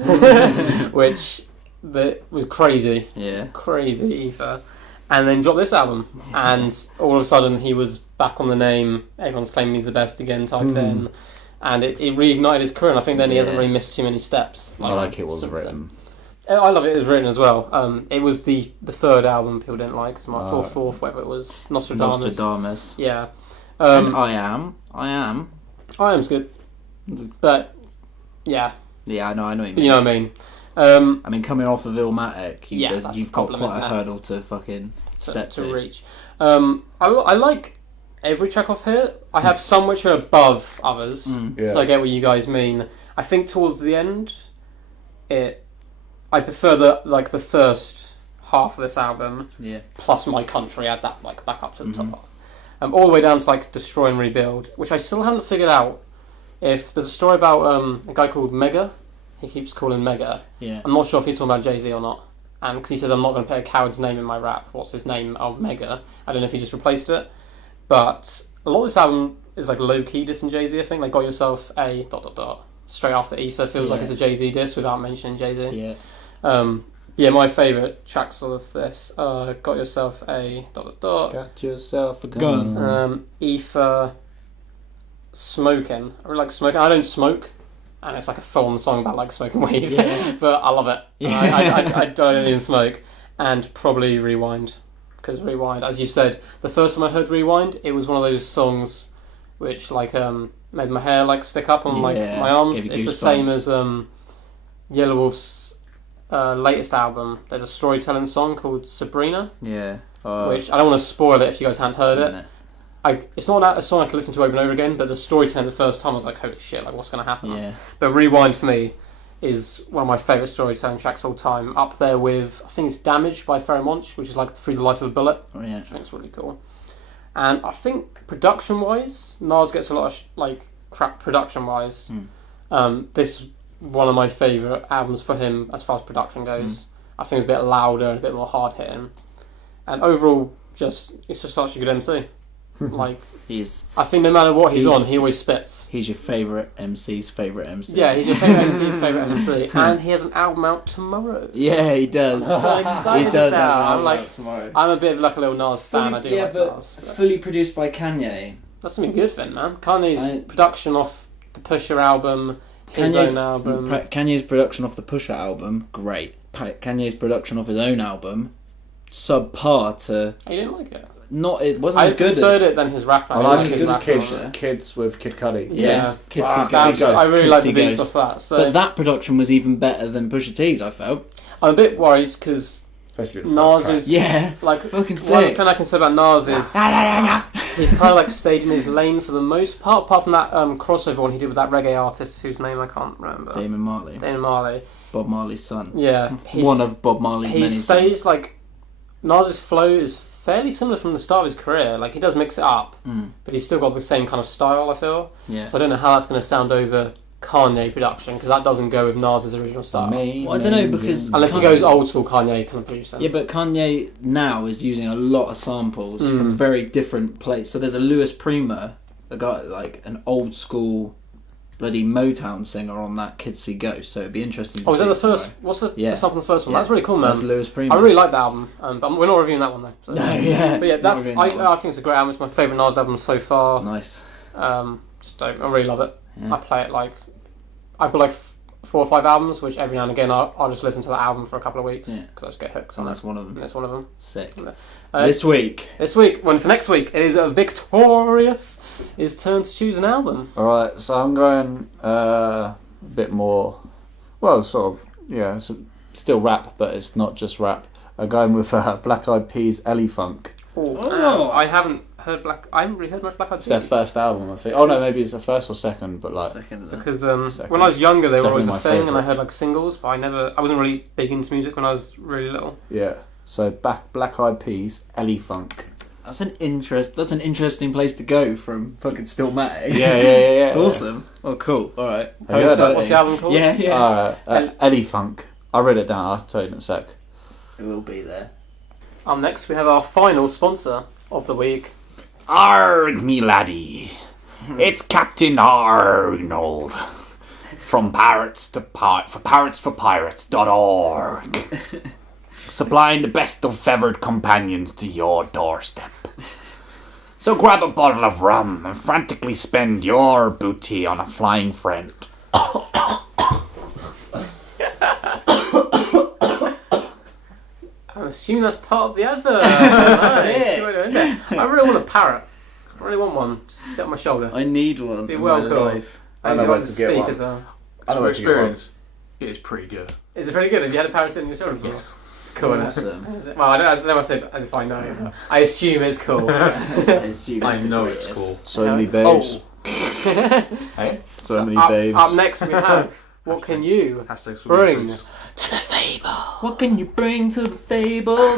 which was crazy. Yeah. It was crazy, Ether. And then dropped this album, and all of a sudden he was back on the name. Everyone's claiming he's the best again, type thing. And it reignited his career. And I think then he hasn't really missed too many steps. I like it was written. I love it as written as well. It was the third album people didn't like as much, or fourth, whatever it was. Nostradamus. Yeah. And I Am's good. But, yeah. Yeah, I know what you mean. You know what I mean. I mean, coming off of Illmatic, you've got quite a hurdle to fucking step to reach. I like every track off here. I have some which are above others, so I get what you guys mean. I think towards the end, I prefer the first half of this album, plus My Country, add that like back up to the top. All the way down to like Destroy and Rebuild, which I still haven't figured out if there's a story about a guy called Mega. He keeps calling Mega. Yeah. I'm not sure if he's talking about Jay-Z or not. And because he says, I'm not going to put a coward's name in my rap. What's his name of Mega? I don't know if he just replaced it. But a lot of this album is like low-key dissing Jay-Z, I think. Like, Got Yourself a... ... Straight after Ether feels like it's a Jay-Z diss without mentioning Jay-Z. Yeah. My favourite tracks of this Got Yourself a... ... Got Yourself a Gun. Ether... Smoking. I really like Smoking. I don't smoke. And it's like a full-on song about like smoking weed, but I love it. Yeah. I don't even smoke. And probably Rewind, because Rewind, as you said, the first time I heard Rewind, it was one of those songs which like made my hair like stick up on like my arms. It's the same as Yellow Wolf's latest album. There's a storytelling song called Sabrina. Yeah. Which I don't want to spoil it if you guys haven't heard it. It's not a song I can listen to over and over again, but the storytelling the first time I was like, holy shit, like what's going to happen? Yeah. But Rewind for me is one of my favourite storytelling tracks of all time, up there with, I think it's Damaged by Pharoah Monch, which is like Through the Life of a Bullet, which I think is really cool. And I think production-wise, Nas gets a lot of like crap production-wise. This is one of my favourite albums for him as far as production goes. I think it's a bit louder and a bit more hard-hitting. And overall, it's just such a good MC. Like I think no matter what he's on, he always spits. He's your favourite MC's favourite MC. Yeah, he's your favourite MC's favourite MC, and he has an album out tomorrow. Yeah, he does. I'm so excited. He does have an album out tomorrow. I'm a bit of like a little Nas fan. I do like Nas. But fully produced by Kanye. That's something good then, man. Kanye's production off the Pusha album, his own album. Kanye's production off the Pusha album, great. Kanye's production off his own album, subpar to. Oh, you didn't like it? It wasn't as good as... I preferred it than his rap. I like his kids with Kid Cudi. Yeah. I really like the beats off that. So. But that production was even better than Pusha T's, I felt. I'm a bit worried because Nas is... Yeah, like, fucking sick. One thing I can say about Nas is he's kind of like stayed in his lane for the most part, apart from that crossover one he did with that reggae artist whose name I can't remember. Damon Marley. Bob Marley's son. Yeah. One of Bob Marley's many sons. He stays like... Nas's flow is fairly similar from the start of his career. Like, he does mix it up, but he's still got the same kind of style, I feel. Yeah. So I don't know how that's going to sound over Kanye production, because that doesn't go with Nas's original style. Well, I don't know, because... Unless he goes old school Kanye kind of producing. Yeah, but Kanye now is using a lot of samples from very different places. So there's a Louis Prima, a guy, like, an old school... bloody Motown singer on that Kids See Ghosts, so it'd be interesting to see. Is that the first? What's the sample on the first one? That's really cool, man. That's Louis Prima. I really like that album, but we're not reviewing that one though. So. No, yeah. But yeah, I think it's a great album. It's my favourite Nas album so far. Nice. I really love it. Yeah. I play it like... I've got like 4 or 5 albums, which every now and again I'll just listen to that album for a couple of weeks, because I just get hooked on it. That's one of them. And that's one of them. Sick. This week, for next week, it is a Victorious his turn to choose an album. Alright, so I'm going a bit more, well, sort of, yeah, it's still rap, but it's not just rap. I'm going with Black Eyed Peas, Ellie Funk. I haven't really heard much Black Eyed Peas. It's their first album, I think. Oh no, maybe it's the first or second, but like... Second, because when I was younger, they were always a thing, favourite. and I heard like singles, but I wasn't really big into music when I was really little. Yeah, so Black Eyed Peas, Ellie Funk. That's an interesting place to go from fucking Stillmatic. Yeah. It's awesome. Oh, cool. All right. Have you heard What's the album called? Yeah. Ellie Funk. I'll read it down. I'll tell you in a sec. It will be there. Next, we have our final sponsor of the week. Arg, me laddie. It's Captain Arnold. From parrotsforpirates.org. Supplying the best of feathered companions to your doorstep. So grab a bottle of rum and frantically spend your booty on a flying friend. I assume that's part of the advert. I really want a parrot. I really want one. Just sit on my shoulder. I need one. Be well cool. I know where to get one. As well. I know where to get one. Experience. It is pretty good. Is it pretty good? Have you had a parrot sitting on your shoulder before? Yes. It's cool, Awesome. isn't it? Well, I don't know what I said as if I know. I assume it's cool. I know it's cool. So many babes. Hey? So many up, babes. Up next we have What Can You Bring to the Fable? What can you bring to the fable?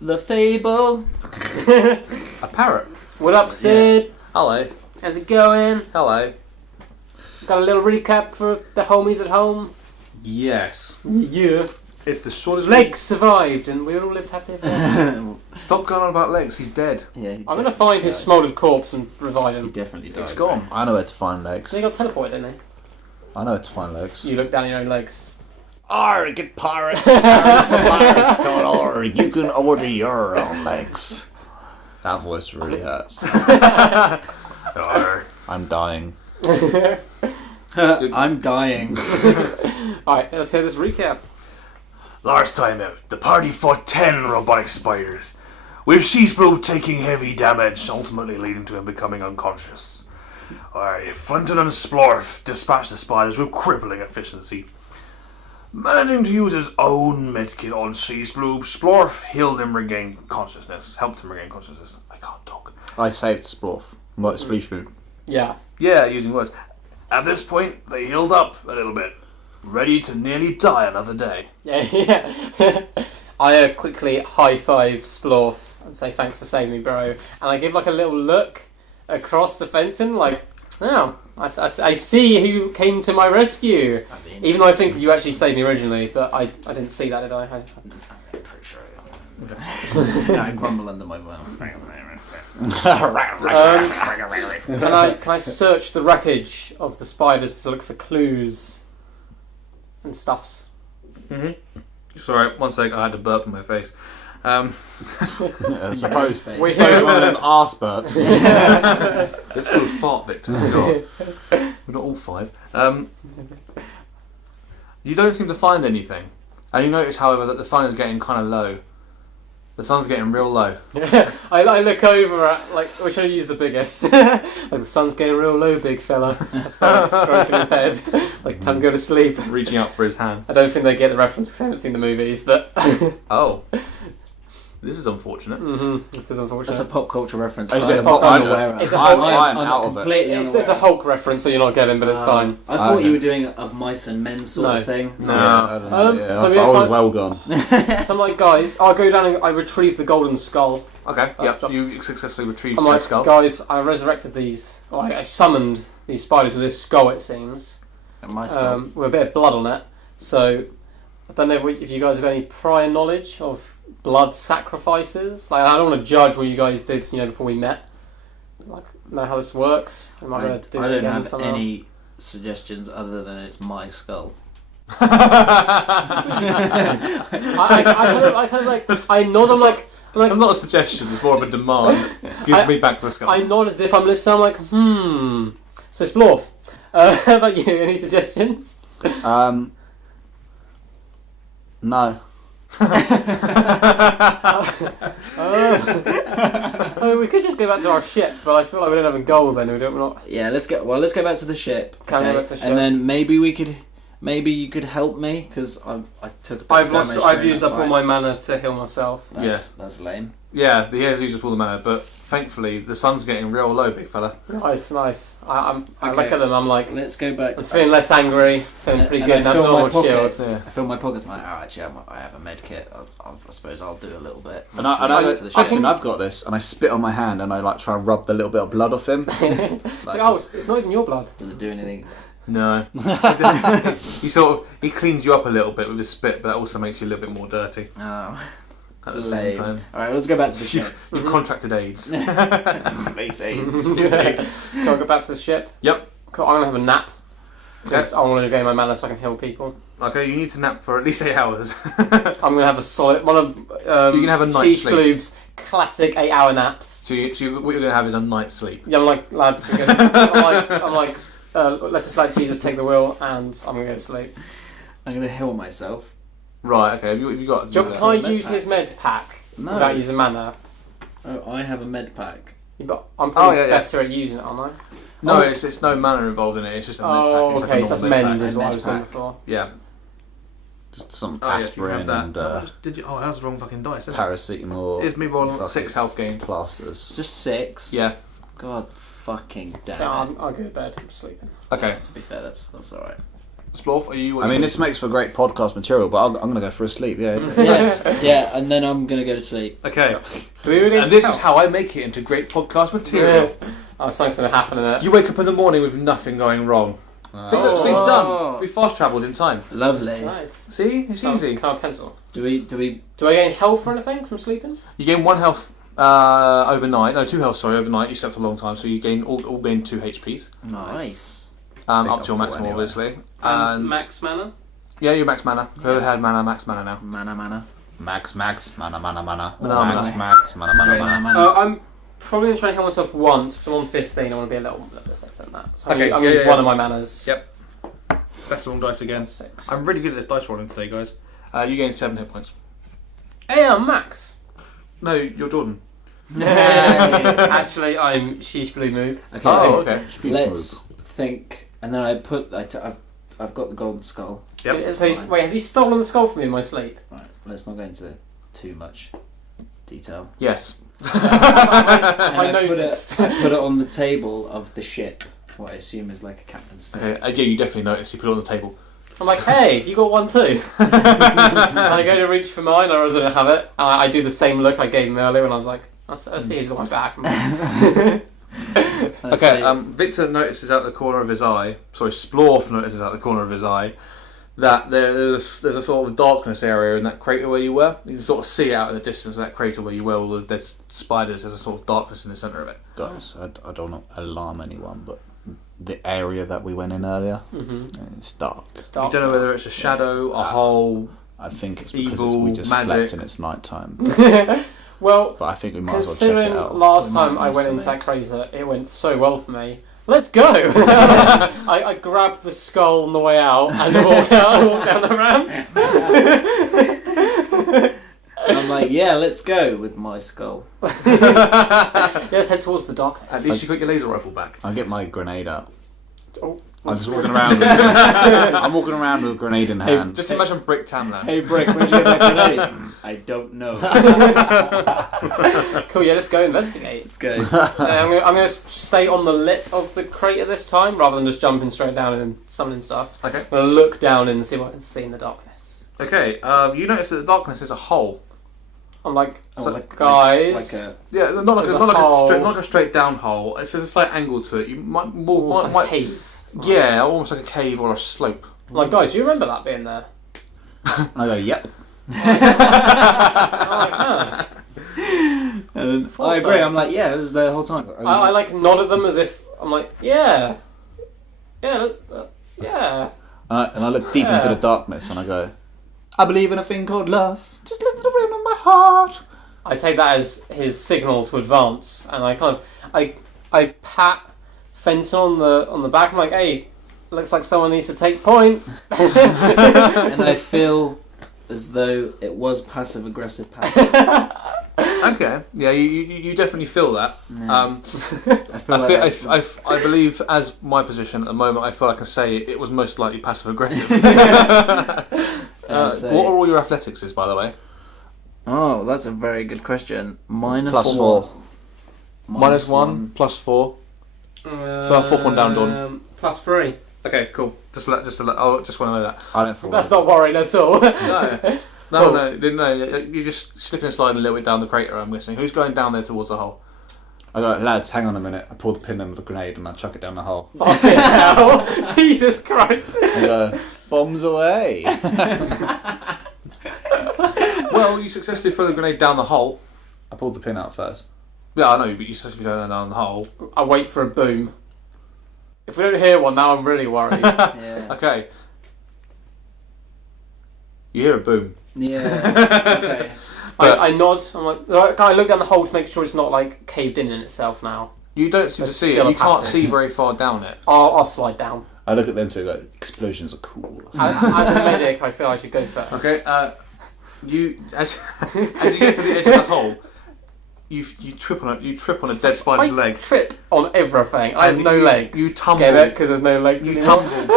The fable. A parrot. What up, Sid? Hello. How's it going? Hello. Got a little recap for the homies at home? Yes. Yeah. It's the shortest. Legs survived and we all lived happily ever after. Stop going on about Legs. He's dead. Yeah. I'm going to find his smouldered corpse and revive He him. definitely died. It's gone. I know where to find legs. He got teleported, didn't I know where to find legs. he? You look down your own legs. Arg, get pirates. Parrots.org. You can order your own legs. That voice really hurts. Arg. I'm dying. I'm dying. Alright, let's hear this recap. Last time out, the party fought 10 robotic spiders, with Sheesbro taking heavy damage, ultimately leading to him becoming unconscious. Funton and Splorf dispatched the spiders with crippling efficiency. Managing to use his own medkit on Sheesbro, Splorf helped him regain consciousness. I can't talk. I saved Splorf. What Spleeshboot? Yeah. Yeah, using words. At this point, they healed up a little bit, ready to nearly die another day. Yeah. I quickly high-five Splorf and say thanks for saving me, bro. And I give like a little look across the Fenton, like, oh, I see who came to my rescue. Even though I think you actually saved me originally, but I didn't see that, did I? I'm pretty sure. I grumble under my breath. Can I search the wreckage of the spiders to look for clues and stuffs? Sorry, one sec. I had to burp in my face. Suppose one of them arse burps. Let's go fart victim. We're not all 5. You don't seem to find anything. And you notice, however, that the sun is getting kind of low. The sun's getting real low. I look over at, like, we should have used the biggest. Like, the sun's getting real low, big fella. I start stroking his head. Like, time to go to sleep. Reaching out for his hand. I don't think they get the reference because I haven't seen the movies, but... Oh. This is unfortunate. This is unfortunate. That's a pop culture reference. It's I'm a pop- unaware of. it's a whole- I'm I'm out of it. completely It's unaware. a Hulk reference, so you're not getting, but it's fine. I thought you were doing it of mice and men sort of thing. No. I don't know. So I we thought I was find- well gone. So I'm like, guys, I'll go down and I retrieve the golden skull. Okay, Oh, yep. drop- You successfully retrieved I'm said like, skull. guys, I resurrected these, or I summoned these spiders with this skull, it seems. And my skull. With a bit of blood on it. So, I don't know if you guys have any prior knowledge of blood sacrifices. Like, I don't want to judge what you guys did, before we met. Like, know how this works. Am I going to do I it don't again have somehow? any suggestions other than it's my skull. I kind of like, I nod, I'm like, It's not a suggestion, it's more of a demand. Give me back the skull. I nod as if I'm listening. I'm like, So, Splorf, how about you? Any suggestions? No. We could just go back to our ship, but I feel like we don't have a goal then. We don't not. Yeah, let's go. Well, let's go back to the ship. Can we go back to the ship? And then maybe you could help me because I took. I've used up all my mana to heal myself. That's lame. Yeah, he has used up all the mana, but thankfully the sun's getting real low, big fella. Nice. I look at them. I'm like, let's go back. I'm feeling less angry. Feeling pretty good. I fill my shield. I fill my pockets. I'm like, oh, actually, I have a med kit. I suppose I'll do a little bit. I've got this, and I spit on my hand, and I like try and rub the little bit of blood off him. It's not even your blood. Does it do anything? No. He cleans you up a little bit with his spit, but that also makes you a little bit more dirty. Oh. At the same time. Alright, let's go back to the ship. You've contracted AIDS. Space AIDS. Can I go back to the ship? Yep. Cool, I'm going to have a nap. Because I want to gain my mana so I can heal people. Okay, you need to nap for at least 8 hours. I'm going to have a solid... One of you can have a night's sleep. Bloob's classic 8-hour naps. So what you're going to have is a night's sleep. Yeah, I'm like, lads, let's just let Jesus take the wheel and I'm going to go to sleep. I'm going to heal myself. Right, okay. Have you got... Can I use his med pack without using mana? Oh, I have a med pack. Yeah, but I'm probably better at using it, aren't I? No, it's no mana involved in it. It's just a med pack. Oh, okay, so that's mend is what I was doing before. Yeah. Just some aspirin and did you? Oh, that was the wrong fucking dice. paracetamol. Here's me rolling 6 health gain. Plasters. Just 6? Yeah. God fucking damn it. I'll go to bed. I'm sleeping. Okay. To be fair, that's alright. Splorf, are you... this makes for great podcast material, but I'm going to go for a sleep, yeah. Yes, yeah, and then I'm going to go to sleep. Okay. Do we really and this is how I make it into great podcast material. Something's going to happen in it. You wake up in the morning with nothing going wrong. See, look, sleep's done. We fast travelled in time. Lovely. Nice. See? It's easy. Can I have a pencil? Do I gain health or anything from sleeping? You gain 1 health overnight. No, 2 health, sorry, overnight. You slept a long time, so you gain all gain 2 HPs. Nice. Up to your maximum, obviously. And max mana? Yeah, your max mana. Whoever had mana, max mana now. Mana. Max, mana. Max, mana. I'm probably going to try and heal myself once, because I'm on 15. I want to be a little bit safer than that. So Okay, I'm going to use one of my manas. Yep. Best on dice again. 6. I'm really good at this dice rolling today, guys. You gain 7 hit points. Hey, I'm Max. No, you're Jordan. Actually, I'm Sheesh Blue Moo. Okay. Oh, okay. Let's think, and then I've got the golden skull. Yep. So wait, has he stolen the skull from me in my sleep? Right, let's not go into too much detail. Yes. I noticed. I put it on the table of the ship, what I assume is like a captain's table. Okay, yeah, you definitely noticed. You put it on the table. I'm like, hey, you got one too. And I go to reach for mine, I was going to have it. And I do the same look I gave him earlier when I was like, I see he's got my back. Okay, Victor notices out the corner of his eye, Splorf notices out the corner of his eye, that there's a sort of darkness area in that crater where you were. You can sort of see out in the distance of that crater where you were, all those dead spiders, there's a sort of darkness in the centre of it. Guys, I don't want to alarm anyone, but the area that we went in earlier, it's dark. You don't know whether it's a shadow, a hole. I think it's because evil, we just magic. slept and it's night time. Well, but I think we might as well check considering it out. last time I went into that crater, it went so well for me. Let's go! I grabbed the skull on the way out and walked down the ramp. I'm like, yeah, let's go with my skull. Let's head towards the dock. At least you got your laser rifle back. I get my grenade out. Oh. I'm just walking around. I'm walking around with a grenade in hand. Just imagine Brick Tamland. Hey Brick, where'd you get that grenade? I don't know. Cool, yeah, let's go investigate. Let's go. I'm going to stay on the lip of the crater this time, rather than just jumping straight down and summoning stuff. Okay. I'm going to look down and see what I can see in the darkness. Okay, you notice that the darkness is a hole. I'm like, Like guys... Yeah, not like a straight down hole. It's a slight angle to it. You might like a cave. Yeah, almost like a cave or a slope. I'm like, guys, do you remember that being there? And I go, yep. I'm like, huh. And I agree. I'm like, yeah, it was there the whole time. I like nod at them as if I'm like, yeah. And I look deep into the darkness and I go, I believe in a thing called love. Just listen to the rhythm of my heart. I take that as his signal to advance, and I kind of I pat Fenton on the back. I'm like, hey, looks like someone needs to take point. And I feel as though it was passive aggressive. Okay, yeah, you definitely feel that. Yeah. I believe, as my position at the moment, I feel I can say it was most likely passive aggressive. What are all your athletics, by the way? Oh, that's a very good question. +4. -1, +4. Fourth one down, Dawn. +3. Okay, cool. Just want to know that. I don't feel That's not worrying at all. No, you're just slipping and sliding a little bit down the crater, I'm guessing. Who's going down there towards the hole? I go, lads, hang on a minute. I pull the pin under the grenade and I chuck it down the hole. Fucking hell. Jesus Christ. I go, bombs away. Well, you successfully throw the grenade down the hole. I pulled the pin out first. Yeah, I know, but you successfully throw it down the hole. I wait for a boom. If we don't hear one, now I'm really worried. Yeah. Okay. You hear a boom. Yeah. Okay. I nod. I'm like, I look down the hole to make sure it's not like caved in itself now. You don't seem to It's see it. still a You can't passage. see very far down it. I'll slide down. I look at them two and go, explosions are cool. As a medic, I feel I should go first. Okay. You as you get to the edge of the hole, you trip on a dead spider's I leg. trip on everything. I have And no legs. you tumble. Get it? Because there's no legs. You in it. tumble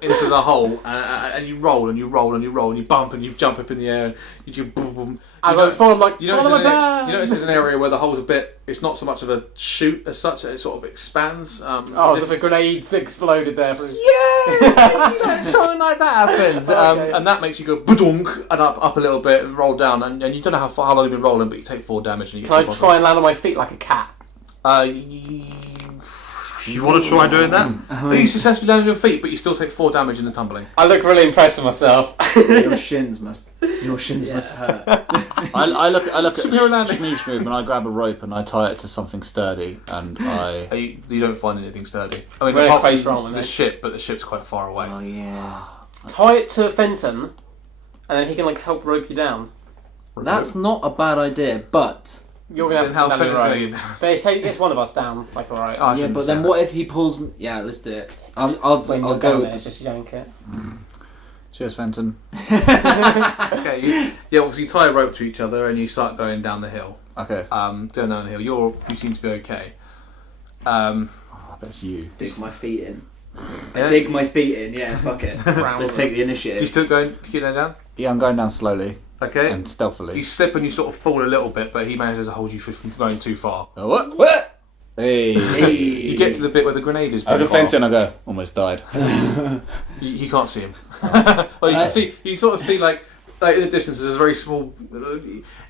into the hole, and you roll and you roll and you roll and you bump and you jump up in the air and you do boom boom. As I fall, I'm like, You what am I doing? notice there's an area where the hole's a bit. It's not so much of a chute as such. It sort of expands. Oh, as if a grenade's exploded there. Yeah, something like that happens. Okay. And that makes you go ba-dunk and up a little bit and roll down. And you don't know how long you've been rolling, but you take 4 damage. And you Can I try and land on my feet like a cat? You want to try doing that? You successfully land on your feet, but you still take 4 damage in the tumbling. I look really impressed with myself. Your shins must hurt. I look at Superhero landing. Shmoosh and I grab a rope and I tie it to something sturdy and I... You don't find anything sturdy. I mean, We're apart close from wrong, the mate. ship, but the ship's quite far away. Oh yeah. Tie it to Fenton, and then he can like help rope you down. That's not a bad idea, but You're gonna have Then to how come down Fenton's your gonna own. get- But he gets one of us down. Like alright. Oh, I yeah, shouldn't but have then said what if he pulls? Yeah, let's do it. I'll When go you're down with there, the. just yank it. Cheers, Fenton. Okay, obviously you tie a rope to each other and you start going down the hill. Okay. Going down the hill. You seem to be okay. I bet it's you. Dig my feet in. Yeah. I dig my feet in. Yeah, fuck it. Let's take the Do you initiative. still keep going down? Yeah, I'm going down slowly Okay. and stealthily. You slip and you sort of fall a little bit, but he manages to hold you from going too far. Oh, what? Hey. You get to the bit where the grenade is. I look at being Fenton and I go, almost died. You can't see him. Well, you can see. You sort of see like in the distance. There's a very small.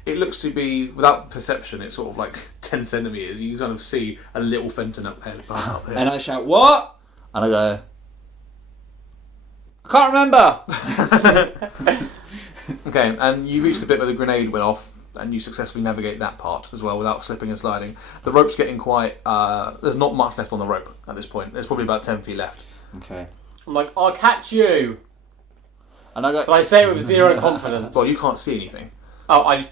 It looks to be without perception. It's sort of like 10 centimeters. You can kind of see a little Fenton up there. And I shout, "What?" And I go, I can't remember. Okay, and you reach the bit where the grenade went off, and you successfully navigate that part as well without slipping and sliding. The rope's getting quite. There's not much left on the rope at this point. There's probably about 10 feet left. Okay. I'm like, I'll catch you. And I go, But I say it with zero confidence. Well, you can't see anything. Oh, I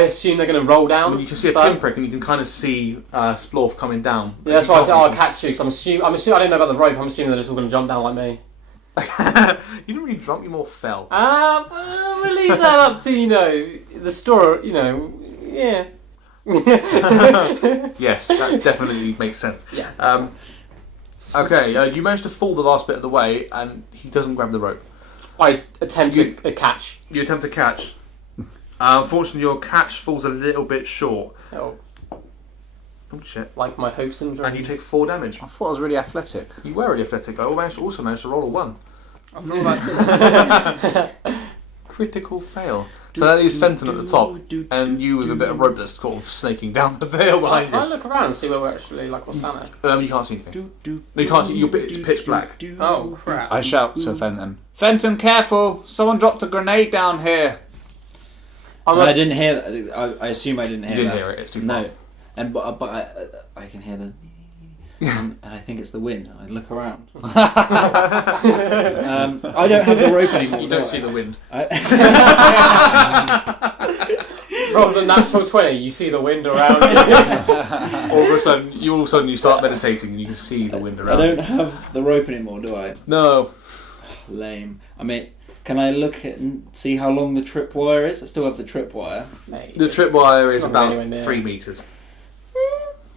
assume they're going to roll down. I mean, you can see a so- pinprick, and you can kind of see Splorf coming down. Yeah, that's why I said, I'll catch you, because I'm assuming I don't know about the rope, I'm assuming they're just all going to jump down like me. You didn't really drop, you more fell. But we'll leave that up to, the story, yeah. Yes, that definitely makes sense. Yeah. Okay, you managed to fall the last bit of the way, and he doesn't grab the rope. I attempt to catch. You attempt to catch. Unfortunately, your catch falls a little bit short. Oh, Oh shit! like my hopes and dreams. And you take 4 damage. I thought I was really athletic. You were really athletic. I also managed to roll a 1. I feel like Critical fail. So that leaves Fenton at the top, and you with a bit of rope that's sort of snaking down the hill behind Can I you. look around and see where we're actually, what's down there? You can't see anything. No, you can't see. You're pitch black. Oh, crap. I shout to Fenton, Fenton, careful! Someone dropped a grenade down here. I didn't hear that. I assume I didn't hear You didn't that. hear it. It's too far. No, but I can hear the. And I think it's the wind. I look around. I don't have the rope anymore. You don't see the wind. Rolls a natural 20, you see the wind around you. All of a sudden, you start meditating, and you can see the wind I around. don't have the rope anymore, do I? No. Lame. I mean, Can I look at and see how long the tripwire is? I still have the tripwire. Mate, The tripwire is not about anywhere near. 3 metres.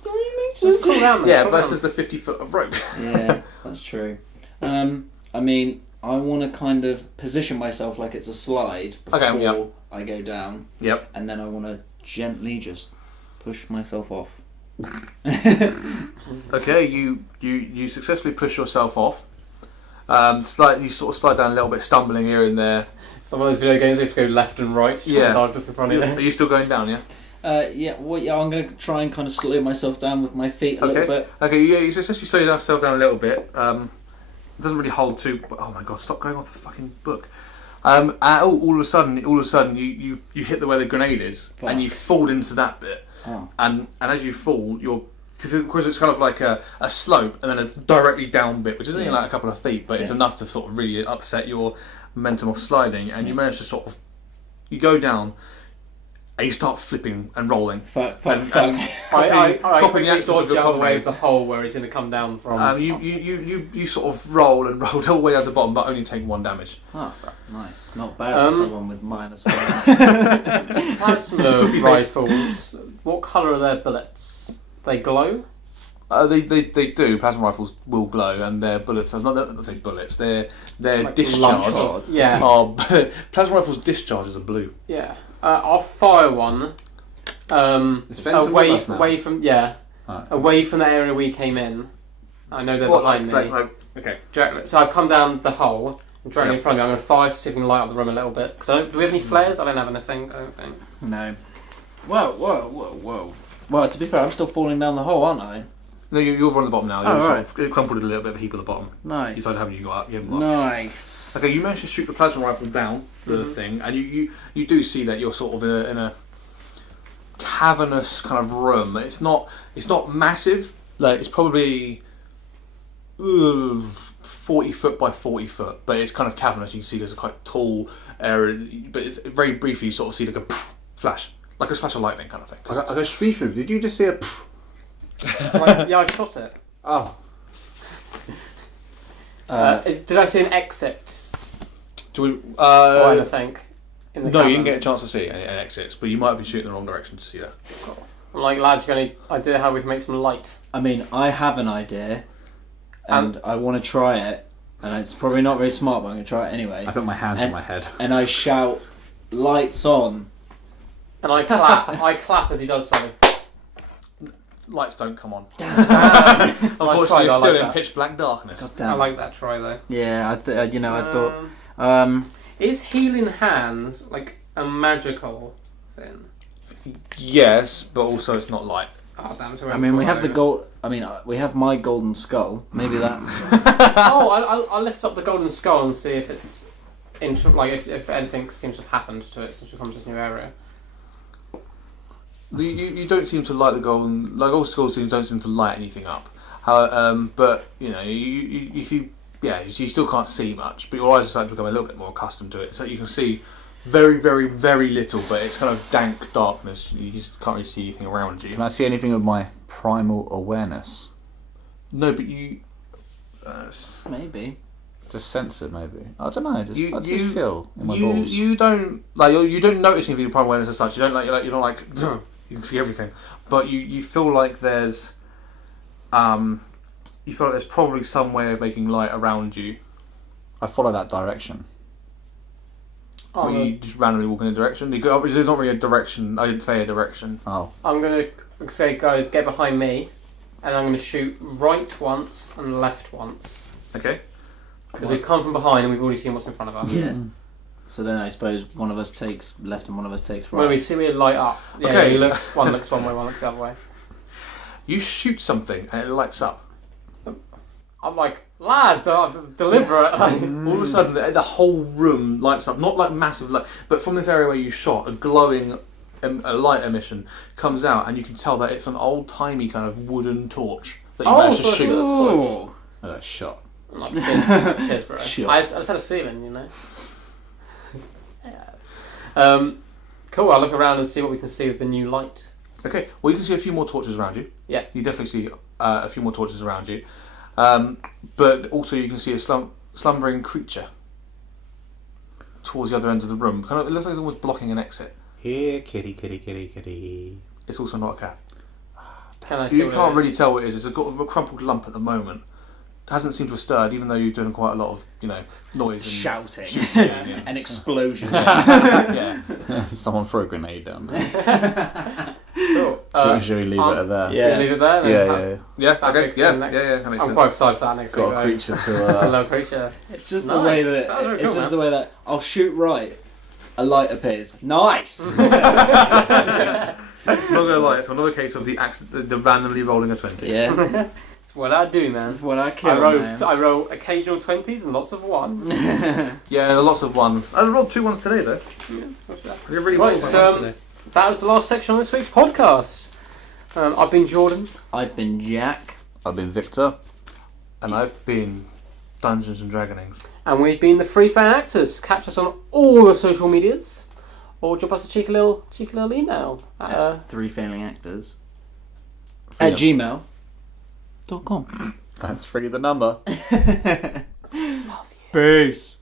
3 meters. Just cool down, mate. Yeah, Cool versus down. the 50 foot of rope. Yeah, that's true. I mean, I want to kind of position myself like it's a slide before Okay, yeah. I go down. Yep. And then I want to gently just push myself off. Okay, you successfully push yourself off. You sort of slide down a little bit, stumbling here and there. Some of those video games, you have to go left and right. Yeah. Dog just in front of Are you. you still going down, yeah? Yeah, I'm going to try and kind of slow myself down with my feet a little bit. Okay, yeah, you successfully slow yourself down a little bit. It doesn't really hold too... Oh my god, stop going off the fucking book. All of a sudden, you hit where the grenade is, Fuck. and you fall into that bit. Oh. And as you fall, you're... Because it's kind of like a slope and then a directly down bit, which is only like a couple of feet, but it's enough to sort of really upset your momentum of sliding, and you manage to sort of... You go down, and you start flipping and rolling. Fuck. And I copying the quickly actions of dodge your out of the way of the comrades. hole where he's going to come down from. You sort of roll and roll all the way down to the bottom, but only take 1 damage. Oh, nice. Not bad for someone with -1. Plasma rifles. What colour are their bullets? They glow? They do. Plasma rifles will glow, and their bullets. Not bullets. Their Like discharge. lumps of- yeah. Plasma rifles' discharges are blue. Yeah. I'll fire one. Is Fenton with us now? Away from Alright. away from the area we came in. I know they're behind me. Okay. Directly. So I've come down the hole and directly in front of me. I'm going to fire to see if we can light up the room a little bit. Do we have any flares? I don't have anything. I don't think. No. Whoa. Well, to be fair, I'm still falling down the hole, aren't I? No, you're on the bottom now. Oh, You're right. sort of crumpled a little bit of a heap at the bottom. Nice. You haven't you got up? You haven't got up. Nice. Okay, you managed to shoot the plasma rifle down the thing, and you do see that you're sort of in a cavernous kind of room. It's not massive. Like, it's probably 40 foot by 40 foot, but it's kind of cavernous. You can see there's a quite tall area, but it's very briefly you sort of see like a flash, like a flash of lightning kind of thing. I got speed. Did you just see a? Yeah, I shot it. Oh. Did I see an exit Do we? or anything? In the No, you cavern? didn't get a chance to see any exits, but you might be shooting the wrong direction to see that. I'm like, lads, you got any idea how we can make some light? I mean, I have an idea, and I want to try it, and it's probably not very smart, but I'm going to try it anyway. I put my hands on my head. And I shout, "Lights on!" And I clap. I clap as he does so. Lights don't come on. Nice Unfortunately, try, you're I still like in that. pitch black darkness. God I damn. like that try though. Yeah, I thought. Is healing hands like a magical thing? Yes, but also it's not light. Oh damn! So I mean, we have the gold. I mean, we have my golden skull. Maybe that. I'll lift up the golden skull and see if it's if anything seems to have happened to it since we come to this new area. You don't seem to light the golden. Like all skulls don't seem to light anything up. But you know, you still can't see much. But your eyes are starting to become a little bit more accustomed to it, so you can see very, very, very little. But it's kind of dank darkness. You just can't really see anything around you. Can I see anything with my primal awareness? No, but you. Maybe. Just sense it, maybe. I don't know. I just You- feel in my balls. You don't you don't notice anything with primary awareness as such. You don't you're not like you can see everything, but you feel like there's you feel like there's probably some way of making light around you. I follow that direction. Or you just randomly walk in a direction. There's not really a direction. I didn't say a direction. Oh. I'm gonna say, guys, get behind me, and I'm gonna shoot right once and left once Okay. because we've come from behind and we've already seen what's in front of us. Yeah. So then I suppose one of us takes left and one of us takes right. When we see we light up, yeah, Okay. one looks one way, one looks the other way. You shoot something and it lights up. I'm like, lads, I'm deliberate. All of a sudden, the whole room lights up. Not like massive light, but from this area where you shot, a glowing a light emission comes out, and you can tell that it's an old-timey kind of wooden torch that you managed to so shoot. Ooh. I got shot. I'm like, cheers, bro. Sure. I just had a feeling, you know. Yeah. Cool. I'll look around and see what we can see with the new light. Okay, well, you can see a few more torches around you. Yeah. You definitely see a few more torches around you. But also you can see a slumbering creature. towards the other end of the room. Kind of, it looks like it's almost blocking an exit. Here, kitty, kitty, kitty, kitty. It's also not a cat. Can I see You can't really tell what it is. It's got a crumpled lump at the moment. It hasn't seemed to have stirred, even though you're doing quite a lot of, noise and Shouting and explosions. yeah. Someone threw a grenade down there. Cool. Should we leave it at there? Yeah. Leave it there. Then Yeah. that Okay. big Yeah. thing next Yeah. I'm quite excited for that next week. Got a creature to. A little creature. It's just Nice. the way That was that really it's cool, just man. the way that I'll shoot right, a light appears. Nice. I'm not gonna lie, it's another case of the randomly rolling a 20. Yeah, That's what I do, man. that's what I kill. I roll occasional 20s and lots of 1s. Yeah, there are lots of ones. I rolled 2 ones today though. What's that? I did really Right, well so today. that was the last section on this week's podcast. I've been Jordan. I've been Jack. I've been Victor. And I've been Dungeons and Dragonings. And we've been the Free Fan Actors. Catch us on all the social medias. Or drop us a cheeky little email. At, 3 Failing Actors Freedom. at gmail.com. That's free the number. Peace.